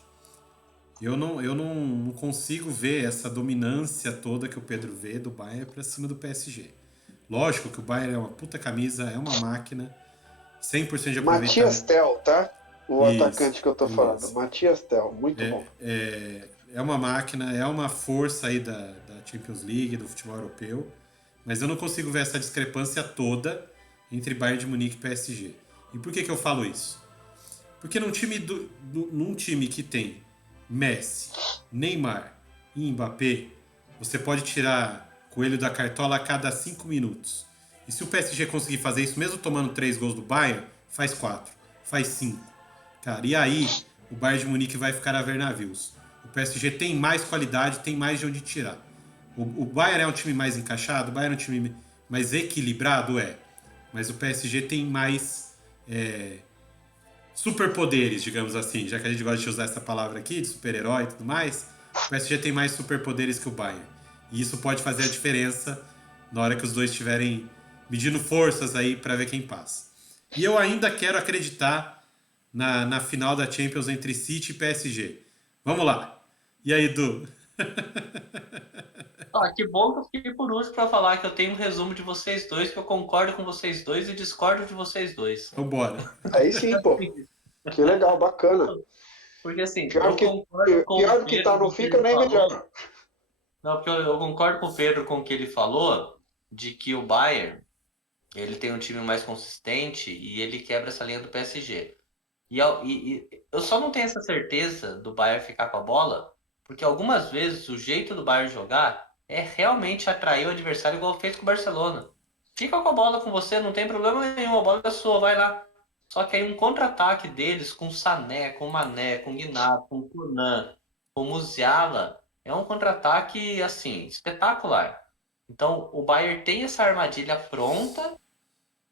Eu não consigo ver essa dominância toda que o Pedro vê do Bayern pra cima do PSG. Lógico que o Bayern é uma puta camisa, é uma máquina, 100% de Matias aproveitamento. Tel, tá? O Isso, atacante que eu tô falando. isso. Matias Tel, muito bom. É uma máquina, é uma força aí da Champions League, do futebol europeu, mas eu não consigo ver essa discrepância toda entre Bayern de Munique e PSG. E por que eu falo isso? Porque num time que tem Messi, Neymar e Mbappé, você pode tirar coelho da cartola a cada 5 minutos. E se o PSG conseguir fazer isso, mesmo tomando 3 gols do Bayern, faz 4, faz 5. Cara, e aí o Bayern de Munique vai ficar a ver navios. O PSG tem mais qualidade, tem mais de onde tirar. O Bayern é um time mais encaixado, o Bayern é um time mais equilibrado, é. Mas o PSG tem mais superpoderes, digamos assim, já que a gente gosta de usar essa palavra aqui, de super-herói e tudo mais, o PSG tem mais superpoderes que o Bayern. E isso pode fazer a diferença na hora que os dois estiverem medindo forças aí para ver quem passa. E eu ainda quero acreditar na final da Champions entre City e PSG. Vamos lá. E aí, Du? Ah, que bom que eu fiquei por último para falar que eu tenho um resumo de vocês dois, que eu concordo com vocês dois e discordo de vocês dois. Vambora. Aí sim, pô. Que legal, bacana. Porque assim, Pior eu que, concordo com o pior que tá, Pedro não no que fica ele nem falou. melhor. Não, porque eu concordo com o Pedro com o que ele falou, de que o Bayern, ele tem um time mais consistente e ele quebra essa linha do PSG. E eu só não tenho essa certeza do Bayern ficar com a bola, porque algumas vezes o jeito do Bayern jogar é realmente atrair o adversário igual fez com o Barcelona. Fica com a bola com você, não tem problema nenhum, a bola é sua, vai lá. Só que aí um contra-ataque deles com o Sané, com o Mané, com o Gnabry, com o Conan, com o Musiala, é um contra-ataque assim, espetacular. Então o Bayern tem essa armadilha pronta,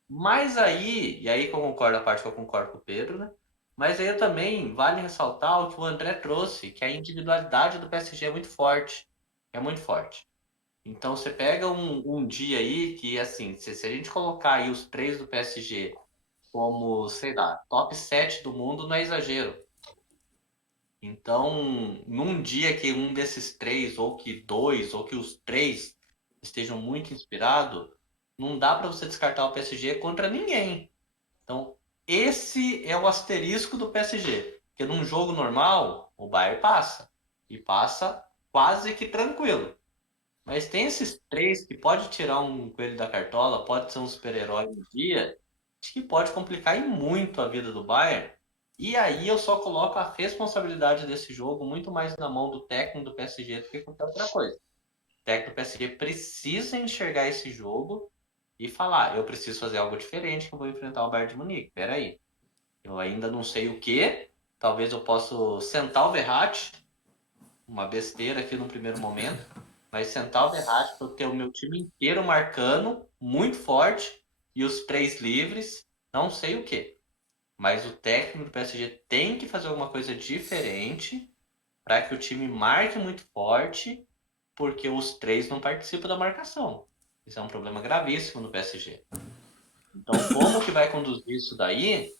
mas aí, e aí que eu concordo, a parte que eu concordo com o Pedro, né? Mas aí eu também vale ressaltar o que o André trouxe, que a individualidade do PSG é muito forte. É muito forte. Então você pega um dia aí que, assim, se a gente colocar aí os três do PSG como, sei lá, top 7 do mundo, não é exagero. Então, num dia que um desses três, ou que dois, ou que os três estejam muito inspirados, não dá para você descartar o PSG contra ninguém. Então, esse é o asterisco do PSG. Porque num jogo normal, o Bayern passa. E passa quase que tranquilo. Mas tem esses três que pode tirar um coelho da cartola, pode ser um super-herói no dia, acho que pode complicar e muito a vida do Bayern. E aí eu só coloco a responsabilidade desse jogo muito mais na mão do técnico do PSG do que qualquer outra coisa. O técnico do PSG precisa enxergar esse jogo e falar, eu preciso fazer algo diferente que eu vou enfrentar o Bayern de Munique. Pera aí, eu ainda não sei o que, talvez eu possa sentar o Verratti, uma besteira aqui no primeiro momento, Mas sentar o Verratti para eu ter o meu time inteiro marcando, muito forte, e os 3 livres, não sei o quê. Mas o técnico do PSG tem que fazer alguma coisa diferente para que o time marque muito forte, porque os 3 não participam da marcação. Isso é um problema gravíssimo no PSG. Então, como que vai conduzir isso daí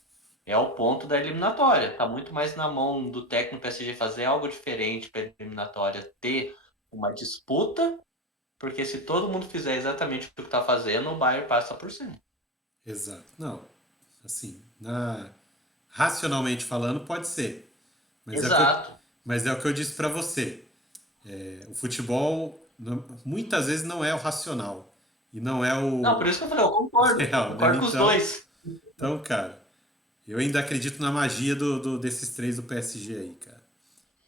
é o ponto da eliminatória. Tá muito mais na mão do técnico do PSG fazer algo diferente para a eliminatória ter uma disputa, porque se todo mundo fizer exatamente o que tá fazendo, o Bayern passa por cima. Exato. Não, assim, racionalmente falando, pode ser. Mas Exato. mas é o que eu disse para você. O futebol muitas vezes não é o racional. E não é Não, o por isso que eu falei, eu concordo. real, né? Concordo com os dois. Então, cara, eu ainda acredito na magia desses três do PSG aí, cara.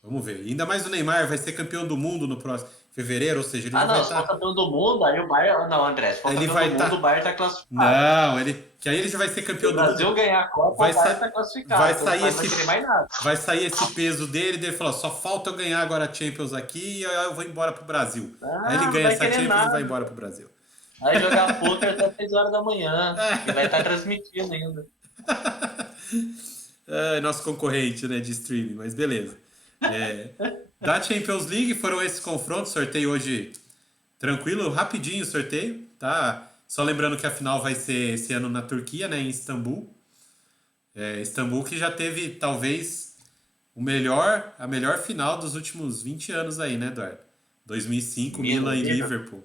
Vamos ver. E ainda mais o Neymar vai ser campeão do mundo no próximo fevereiro, ou seja, ele Ah, já vai não, se for estar. campeão do mundo, aí o Bayern. Não, André, se for Ele campeão vai do mundo, estar. o Bayern tá classificado. Não, que aí ele já vai ser Se campeão o do mundo. Brasil ganhar a Copa, Vai, o Bayern sa... tá vai classificado. Então sair não vai esse. querer mais nada. Vai sair esse peso dele falar, só falta eu ganhar agora a Champions aqui e aí eu vou embora pro Brasil. Aí ele Ah, não ganha vai essa querer Champions e vai nada. embora pro Brasil. Vai jogar poker até 6 horas da manhã. E vai estar transmitindo ainda. É nosso concorrente, né, de streaming, mas beleza. É, da Champions League foram esses confrontos, sorteio hoje tranquilo, rapidinho o sorteio, tá? Só lembrando que a final vai ser esse ano na Turquia, né, em Istambul. Istambul que já teve, talvez, a melhor final dos últimos 20 anos aí, né, Eduardo? 2005, Milan, Milan e Liverpool. Liverpool.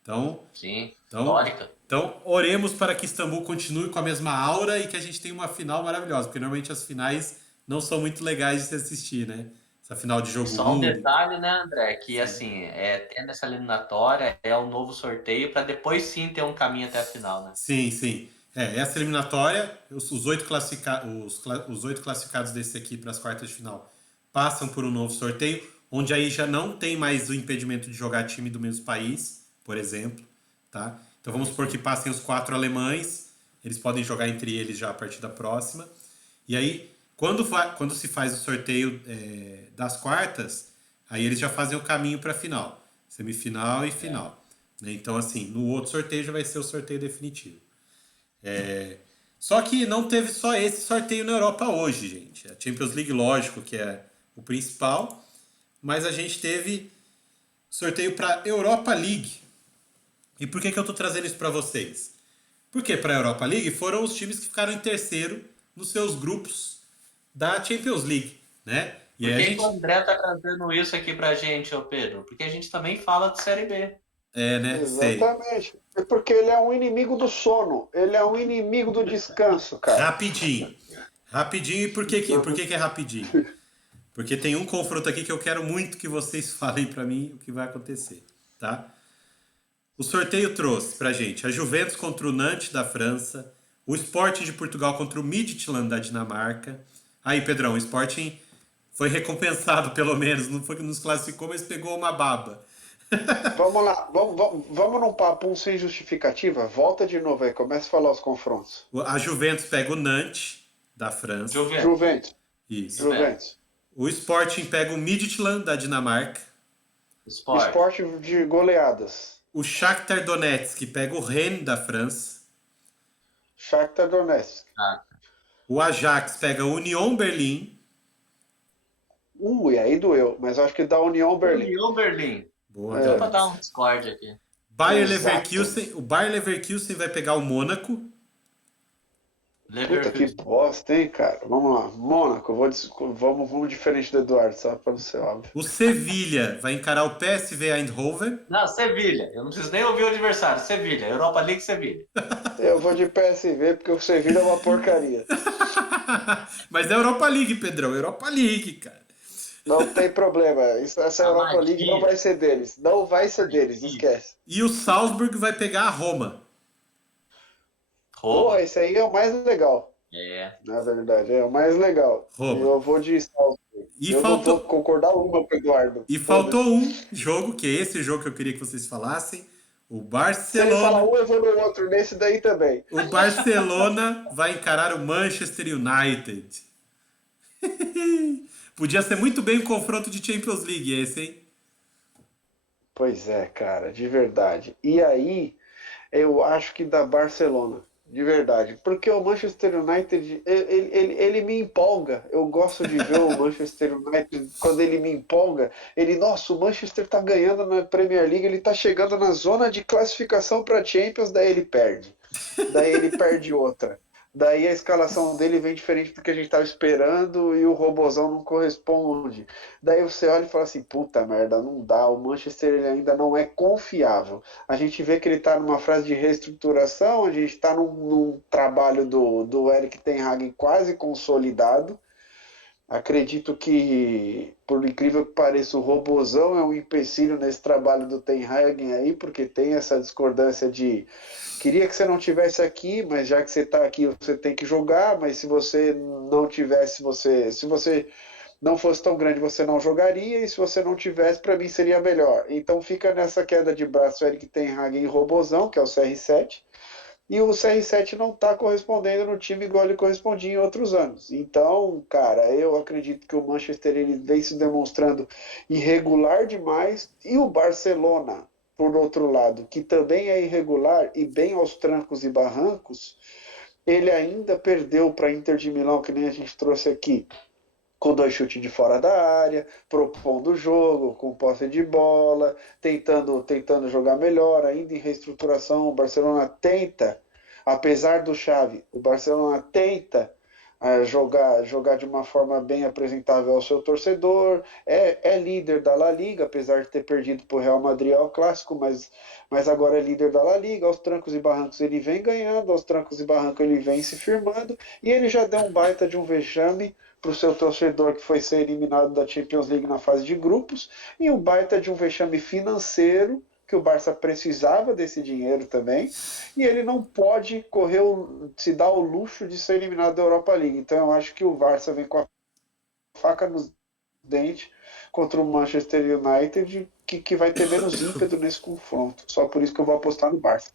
Então, Sim, então, histórica. então, oremos para que Istambul continue com a mesma aura e que a gente tenha uma final maravilhosa, porque normalmente as finais não são muito legais de se assistir, né? Essa final de E jogo só um único. detalhe, né, André? Que Sim. assim, tendo essa eliminatória, é o novo sorteio para depois sim ter um caminho até a final, né? Sim, sim. Essa eliminatória, os 8 classificados desse aqui para as quartas de final passam por um novo sorteio, onde aí já não tem mais o impedimento de jogar time do mesmo país, por exemplo, tá? Então vamos supor que passem os 4 alemães, eles podem jogar entre eles já a partir da próxima. E aí, quando se faz o sorteio das quartas, aí eles já fazem o caminho para a final, semifinal e É. final. Né? Então, assim, no outro sorteio já vai ser o sorteio definitivo. Só que não teve só esse sorteio na Europa hoje, gente. A Champions League, lógico, que é o principal, mas a gente teve sorteio para Europa League. E por que eu estou trazendo isso para vocês? Porque para a Europa League foram os times que ficaram em terceiro nos seus grupos da Champions League, né? E Por aí a que que o gente, André tá trazendo isso aqui pra gente, ô Pedro? Porque a gente também fala de Série B. né? Sei. Exatamente. É porque ele é um inimigo do sono. Ele é um inimigo do descanso, cara. Rapidinho. Rapidinho, e por que é rapidinho? Porque tem um confronto aqui que eu quero muito que vocês falem para mim o que vai acontecer, tá? O sorteio trouxe pra gente a Juventus contra o Nantes da França, o Sporting de Portugal contra o Midtjylland da Dinamarca. Aí, Pedrão, o Sporting foi recompensado pelo menos, não foi que nos classificou, mas pegou uma baba. Vamos lá, vamos num papo sem justificativa. Volta de novo aí, começa a falar os confrontos. A Juventus pega o Nantes da França. Juventus. Juventus, Isso. Juventus. Juventus. O Sporting pega o Midtjylland da Dinamarca. Sport. Esporte de goleadas. O Shakhtar Donetsk pega o Rennes da França. Shakhtar Donetsk. Ah, O Ajax pega o Union Berlim. E aí doeu, mas eu acho que dá União Berlim. União Berlim. Boa, Deu pra Donetsk. dar um Discord aqui. Bayer Exato. Leverkusen, o Bayer Leverkusen vai pegar o Mônaco. Puta que Leverkusen. bosta, hein, cara? Vamos lá. Mônaco, vamos diferente do Eduardo, só pra não ser óbvio. O Sevilha vai encarar o PSV Eindhoven. Não, Sevilha. Eu não preciso nem ouvir o adversário. Sevilha. Europa League, Sevilha. Eu vou de PSV porque o Sevilla é uma porcaria. Mas é Europa League, Pedrão. Europa League, cara. Não tem problema. Essa A Europa League não magia. vai ser deles. Não vai ser deles, esquece. E o Salzburg vai pegar a Roma. Pô, Roma. esse aí é o mais legal. É. Na verdade, é o mais legal. Roma. Eu vou de Salzburg. E Eu faltou- não vou concordar uma com o Eduardo. E faltou um jogo, que é esse jogo que eu queria que vocês falassem. O Se ele falar Barcelona. um, eu vou no outro. Nesse daí também. O Barcelona vai encarar o Manchester United. Podia ser muito bem um confronto de Champions League esse, hein? Pois é, cara, de verdade. E aí, eu acho que da Barcelona, de verdade. Porque o Manchester United, ele me empolga. Eu gosto de ver o Manchester United quando ele me empolga. Nossa, o Manchester tá ganhando na Premier League, ele tá chegando na zona de classificação para Champions, daí ele perde. Daí ele perde outra. Daí a escalação dele vem diferente do que a gente estava esperando e o robozão não corresponde. Daí você olha e fala assim, puta merda, não dá, o Manchester ele ainda não é confiável. A gente vê que ele está numa fase de reestruturação, a gente está num trabalho do Eric Ten Hag quase consolidado. Acredito que, por incrível que pareça, o robozão é um empecilho nesse trabalho do Ten Hag aí, porque tem essa discordância de queria que você não tivesse aqui, mas já que você está aqui, você tem que jogar, mas se você não tivesse, se você não fosse tão grande, você não jogaria, e se você não tivesse, para mim seria melhor. Então fica nessa queda de braço Eric Ten Hag e robozão, que é o CR7, e o CR7 não está correspondendo no time igual ele correspondia em outros anos. Então, cara, eu acredito que o Manchester ele vem se demonstrando irregular demais e o Barcelona, por outro lado, que também é irregular e bem aos trancos e barrancos, ele ainda perdeu para a Inter de Milão, que nem a gente trouxe aqui, com 2 chutes de fora da área, propondo o jogo, com posse de bola, tentando jogar melhor, ainda em reestruturação. O Barcelona tenta, apesar do Xavi, o Barcelona tenta jogar de uma forma bem apresentável ao seu torcedor, é líder da La Liga, apesar de ter perdido para o Real Madrid ao Clássico, mas agora é líder da La Liga, aos trancos e barrancos ele vem ganhando, aos trancos e barrancos ele vem se firmando, e ele já deu um baita de um vexame para o seu torcedor que foi ser eliminado da Champions League na fase de grupos, e um baita de um vexame financeiro, que o Barça precisava desse dinheiro também, e ele não pode se dar o luxo de ser eliminado da Europa League. Então eu acho que o Barça vem com a faca nos dentes contra o Manchester United, que vai ter menos ímpeto nesse confronto. Só por isso que eu vou apostar no Barça.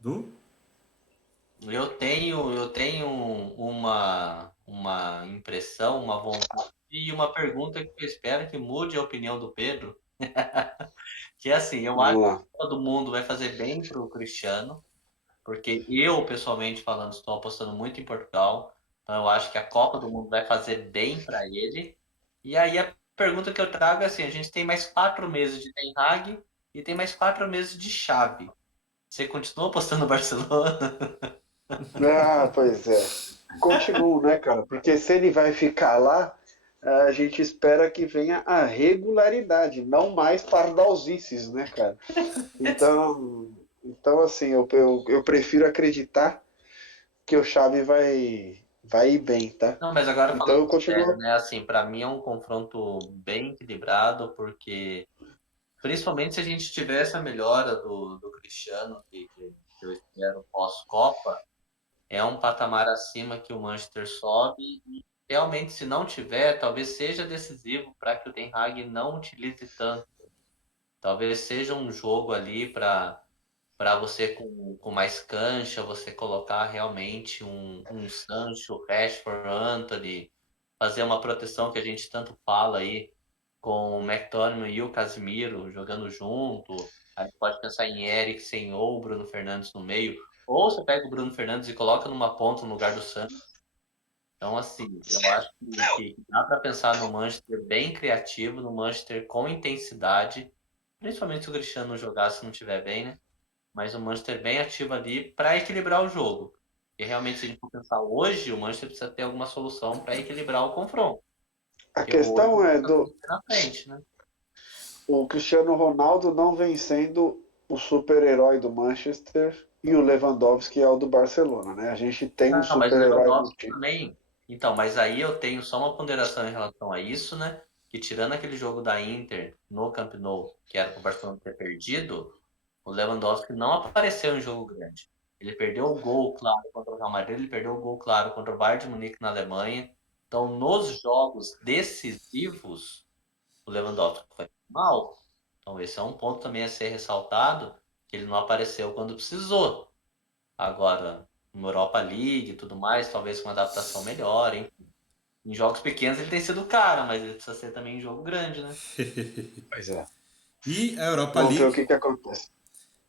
Du? Eu tenho uma impressão, uma vontade e uma pergunta que eu espero que mude a opinião do Pedro. Que é assim, eu acho Vamos que lá. todo mundo vai fazer bem pro Cristiano, porque eu, pessoalmente falando, estou apostando muito em Portugal. Então eu acho que a Copa do Mundo vai fazer bem para ele. E aí a pergunta que eu trago é assim, a gente tem mais 4 meses de Ten Hag e tem mais 4 meses de Xavi. Você continua apostando no Barcelona? Ah, pois é. Continuo, né, cara? Porque se ele vai ficar lá, a gente espera que venha a regularidade, não mais pardalzices, né, cara? Então assim, eu prefiro acreditar que o Xavi vai ir bem, tá? Não, mas agora Então falando eu sério, continuo. né? Assim, para mim é um confronto bem equilibrado, porque principalmente se a gente tivesse a melhora do Cristiano, que eu espero pós-Copa, é um patamar acima que o Manchester sobe e realmente se não tiver, talvez seja decisivo para que o Ten Hag não utilize tanto. Talvez seja um jogo ali para você com mais cancha, você colocar realmente um Sancho, Rashford, Antony, fazer uma proteção que a gente tanto fala aí com o McTominay e o Casemiro jogando junto. Aí pode pensar em Eriksen ou o Bruno Fernandes no meio. Ou você pega o Bruno Fernandes e coloca numa ponta no lugar do Sancho. Então, assim, eu acho que dá para pensar no Manchester bem criativo, no Manchester com intensidade, principalmente se o Cristiano jogar se não estiver bem, né? Mas o Manchester bem ativo ali para equilibrar o jogo. E realmente, se a gente for pensar hoje, o Manchester precisa ter alguma solução para equilibrar o confronto. A Porque hoje questão é tá tudo na frente, né? o Cristiano Ronaldo não vem sendo o super-herói do Manchester e o Lewandowski é o do Barcelona, né? A gente tem um Não, mas o super-herói no Lewandowski time. também. Então, mas aí eu tenho só uma ponderação em relação a isso, né? Que tirando aquele jogo da Inter no Camp Nou, que era para o Barcelona ter perdido, o Lewandowski não apareceu em jogo grande. Ele perdeu o gol claro contra o Real Madrid, ele perdeu o gol claro contra o Bayern de Munique na Alemanha. Então, nos jogos decisivos, o Lewandowski foi mal. Então, esse é um ponto também a ser ressaltado, que ele não apareceu quando precisou. Agora, no Europa League e tudo mais, talvez com uma adaptação melhor, hein? Em jogos pequenos ele tem sido cara, mas ele precisa ser também em jogo grande, né? Pois é. E a Europa Vamos ver o League, que acontece.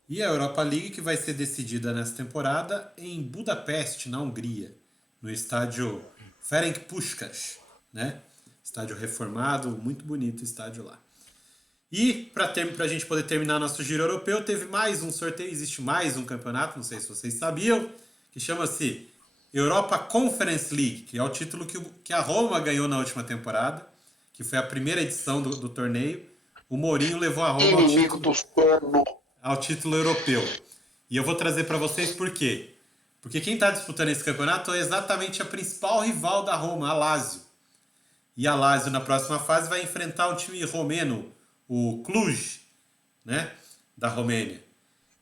e a Europa League que vai ser decidida nessa temporada em Budapeste, na Hungria, no estádio Ferenc Puskás, né? Estádio reformado, muito bonito o estádio lá. E para a gente poder terminar nosso giro europeu, teve mais um sorteio, existe mais um campeonato, não sei se vocês sabiam, que chama-se Europa Conference League, que é o título que a Roma ganhou na última temporada, que foi a primeira edição do torneio. O Mourinho levou a Roma Inimigo do sono. ao título europeu. E eu vou trazer para vocês por quê. Porque quem está disputando esse campeonato é exatamente a principal rival da Roma, a Lazio. E a Lazio, na próxima fase, vai enfrentar o time romeno, o Cluj, né? Da Romênia.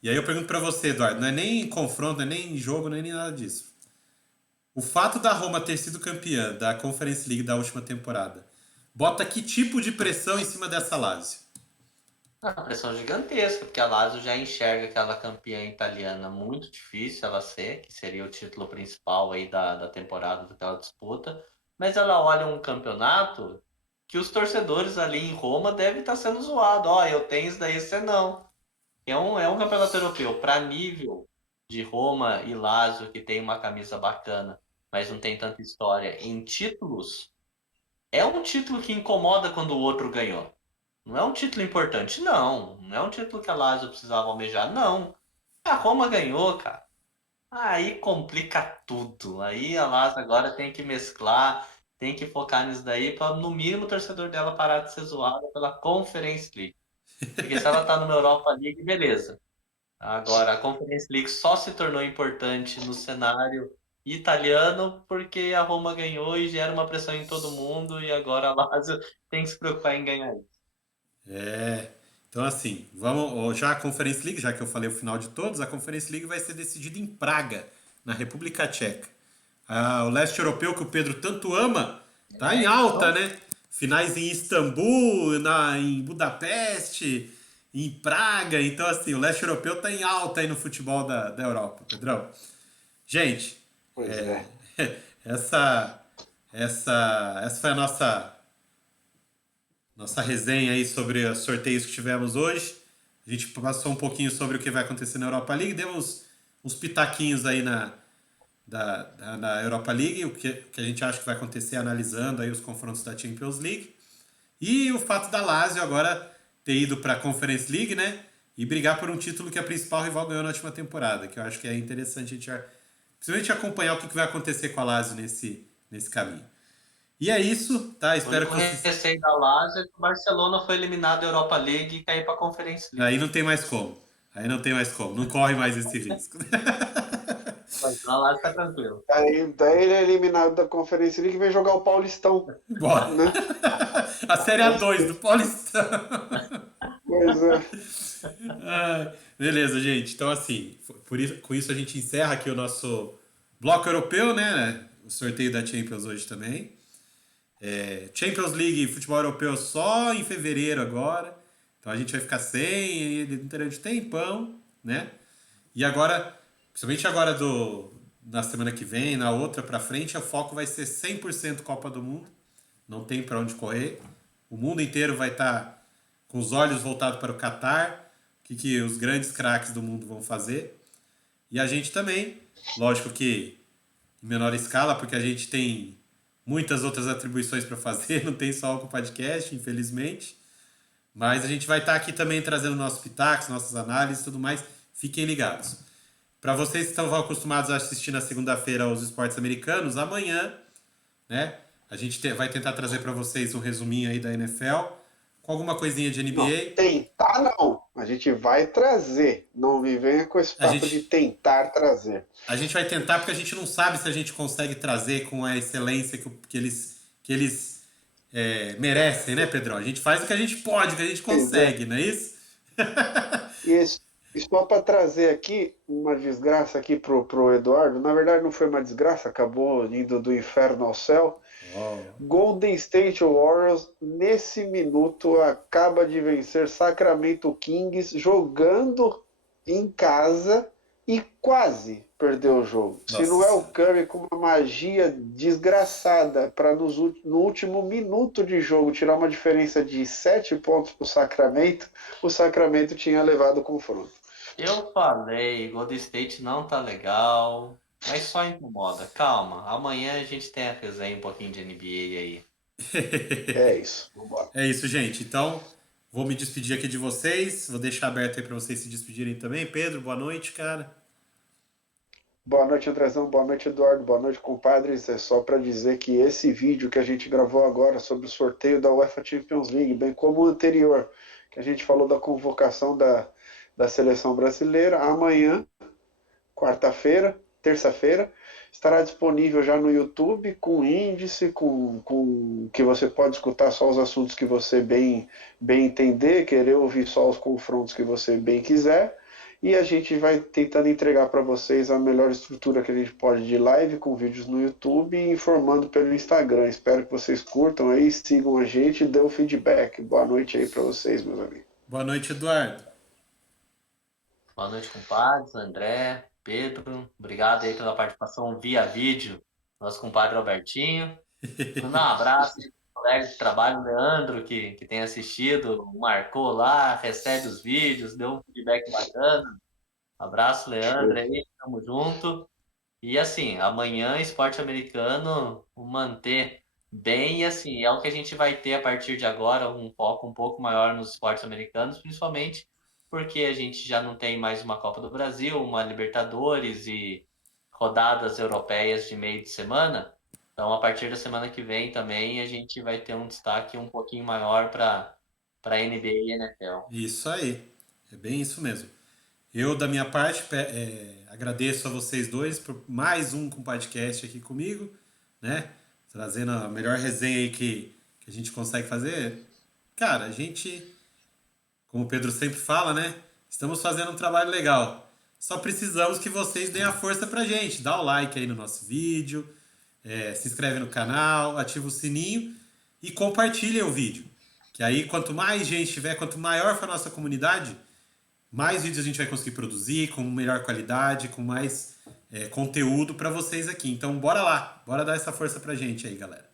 E aí eu pergunto para você, Eduardo, não é nem confronto, não é nem jogo, não é nem nada disso. O fato da Roma ter sido campeã da Conference League da última temporada, bota que tipo de pressão em cima dessa Lazio? Uma pressão gigantesca, porque a Lazio já enxerga aquela campeã italiana muito difícil ela ser, que seria o título principal aí da temporada daquela disputa, mas ela olha um campeonato que os torcedores ali em Roma devem estar sendo zoados. Ó, eu tenho isso daí, você não. É um campeonato europeu para nível de Roma e Lazio, que tem uma camisa bacana, mas não tem tanta história em títulos. É um título que incomoda quando o outro ganhou. Não é um título importante, não. Não é um título que a Lazio precisava almejar, não. A Roma ganhou, cara. Aí complica tudo. Aí a Lazio agora tem que mesclar, tem que focar nisso daí para no mínimo o torcedor dela parar de ser zoado pela Conference League. Porque se ela tá numa Europa League, beleza. Agora, a Conference League só se tornou importante no cenário italiano porque a Roma ganhou e gera uma pressão em todo mundo e agora a Lazio tem que se preocupar em ganhar isso. É. Então, assim, vamos. Já a Conference League, já que eu falei o final de todos, a Conference League vai ser decidida em Praga, na República Tcheca. O leste europeu que o Pedro tanto ama, tá em alta, né? Finais em Istambul, em Budapeste, em Praga. Então, assim, o leste europeu tá em alta aí no futebol da Europa, Pedrão. Gente, Pois é. essa, essa foi a nossa resenha aí sobre os sorteios que tivemos hoje. A gente passou um pouquinho sobre o que vai acontecer na Europa League, demos uns pitaquinhos aí na Europa League, o que a gente acha que vai acontecer analisando aí os confrontos da Champions League. E o fato da Lazio agora ter ido para a Conference League, né? E brigar por um título que a principal rival ganhou na última temporada, que eu acho que é interessante a gente principalmente acompanhar o que vai acontecer com a Lazio nesse caminho. E é isso, tá? Espero que O vocês... receio da Lazio é que o Barcelona foi eliminado da Europa League e caiu para a Conference League. Aí não tem mais como. Não corre mais esse risco. Mas a Lazio tá tranquilo. Daí ele é eliminado da Conferência League e vem jogar o Paulistão. Bora. Né? A Série A2 do Paulistão. Pois é. Beleza, gente. Então, assim, com isso a gente encerra aqui o nosso bloco europeu, né? O sorteio da Champions hoje também. Champions League futebol europeu só em fevereiro agora. Então a gente vai ficar sem ele durante tempão, né? E agora, principalmente agora na semana que vem, na outra pra frente, o foco vai ser 100% Copa do Mundo. Não tem pra onde correr. O mundo inteiro vai estar com os olhos voltados para o Catar, o que os grandes craques do mundo vão fazer. E a gente também, lógico que em menor escala, porque a gente tem muitas outras atribuições para fazer, não tem só o podcast, infelizmente. Mas a gente vai estar aqui também trazendo nossos pitacos, nossas análises e tudo mais. Fiquem ligados. Para vocês que estão acostumados a assistir na segunda-feira os esportes americanos, amanhã, né, a gente vai tentar trazer para vocês um resuminho aí da NFL, com alguma coisinha de NBA. Não, tentar não. A gente vai trazer. Não me venha com esse papo de tentar trazer. A gente vai tentar porque a gente não sabe se a gente consegue trazer com a excelência que eles merecem, né, Pedrão? A gente faz o que a gente pode, o que a gente consegue, não é isso? E só para trazer aqui uma desgraça aqui pro Eduardo, na verdade não foi uma desgraça, acabou indo do inferno ao céu. Golden State Warriors, nesse minuto, acaba de vencer Sacramento Kings, jogando em casa e quase perder o jogo. Se Nossa não é o Senhora. Curry com uma magia desgraçada para no último minuto de jogo tirar uma diferença de 7 pontos para o Sacramento tinha levado o confronto. Eu falei, Golden State não tá legal, mas só incomoda. Calma, amanhã a gente tem a resenha um pouquinho de NBA aí. É isso. Vambora. É isso, gente. Então, vou me despedir aqui de vocês. Vou deixar aberto aí para vocês se despedirem também. Pedro, boa noite, cara. Boa noite, Andrezão. Boa noite, Eduardo. Boa noite, compadres. É só para dizer que esse vídeo que a gente gravou agora sobre o sorteio da UEFA Champions League, bem como o anterior, que a gente falou da convocação da seleção brasileira, amanhã, quarta-feira, terça-feira, estará disponível já no YouTube, com índice, com que você pode escutar só os assuntos que você bem entender, querer ouvir só os confrontos que você bem quiser. E a gente vai tentando entregar para vocês a melhor estrutura que a gente pode de live, com vídeos no YouTube e informando pelo Instagram. Espero que vocês curtam aí, sigam a gente e dêem o feedback. Boa noite aí para vocês, meus amigos. Boa noite, Eduardo. Boa noite, compadres, André, Pedro. Obrigado aí pela participação via vídeo, nosso compadre Albertinho. Mandar um abraço aí pro colega de trabalho, Leandro, que tem assistido, marcou lá, recebe os vídeos, deu um feedback bacana. Abraço, Leandro, Show. aí, tamo junto. E assim, amanhã, esporte americano, o manter bem, e assim, é o que a gente vai ter a partir de agora, um foco um pouco maior nos esportes americanos, principalmente porque a gente já não tem mais uma Copa do Brasil, uma Libertadores e rodadas europeias de meio de semana. Então, a partir da semana que vem também, a gente vai ter um destaque um pouquinho maior para NBA e NFL. Isso aí. É bem isso mesmo. Eu, da minha parte, agradeço a vocês dois por mais um com podcast aqui comigo, né? Trazendo a melhor resenha aí que a gente consegue fazer. Cara, a gente, como o Pedro sempre fala, né? Estamos fazendo um trabalho legal. Só precisamos que vocês deem a força pra gente. Dá o like aí no nosso vídeo, se inscreve no canal, ativa o sininho e compartilha o vídeo. Que aí, quanto mais gente tiver, quanto maior for a nossa comunidade, mais vídeos a gente vai conseguir produzir, com melhor qualidade, com mais conteúdo para vocês aqui. Então, bora lá, bora dar essa força pra gente aí, galera.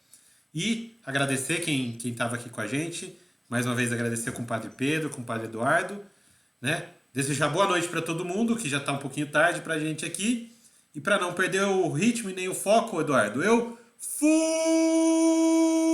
E agradecer quem estava aqui com a gente. Mais uma vez agradecer ao compadre Pedro, ao compadre Eduardo, né? Desejar boa noite para todo mundo, que já está um pouquinho tarde pra gente aqui. E para não perder o ritmo e nem o foco, Eduardo, eu fui!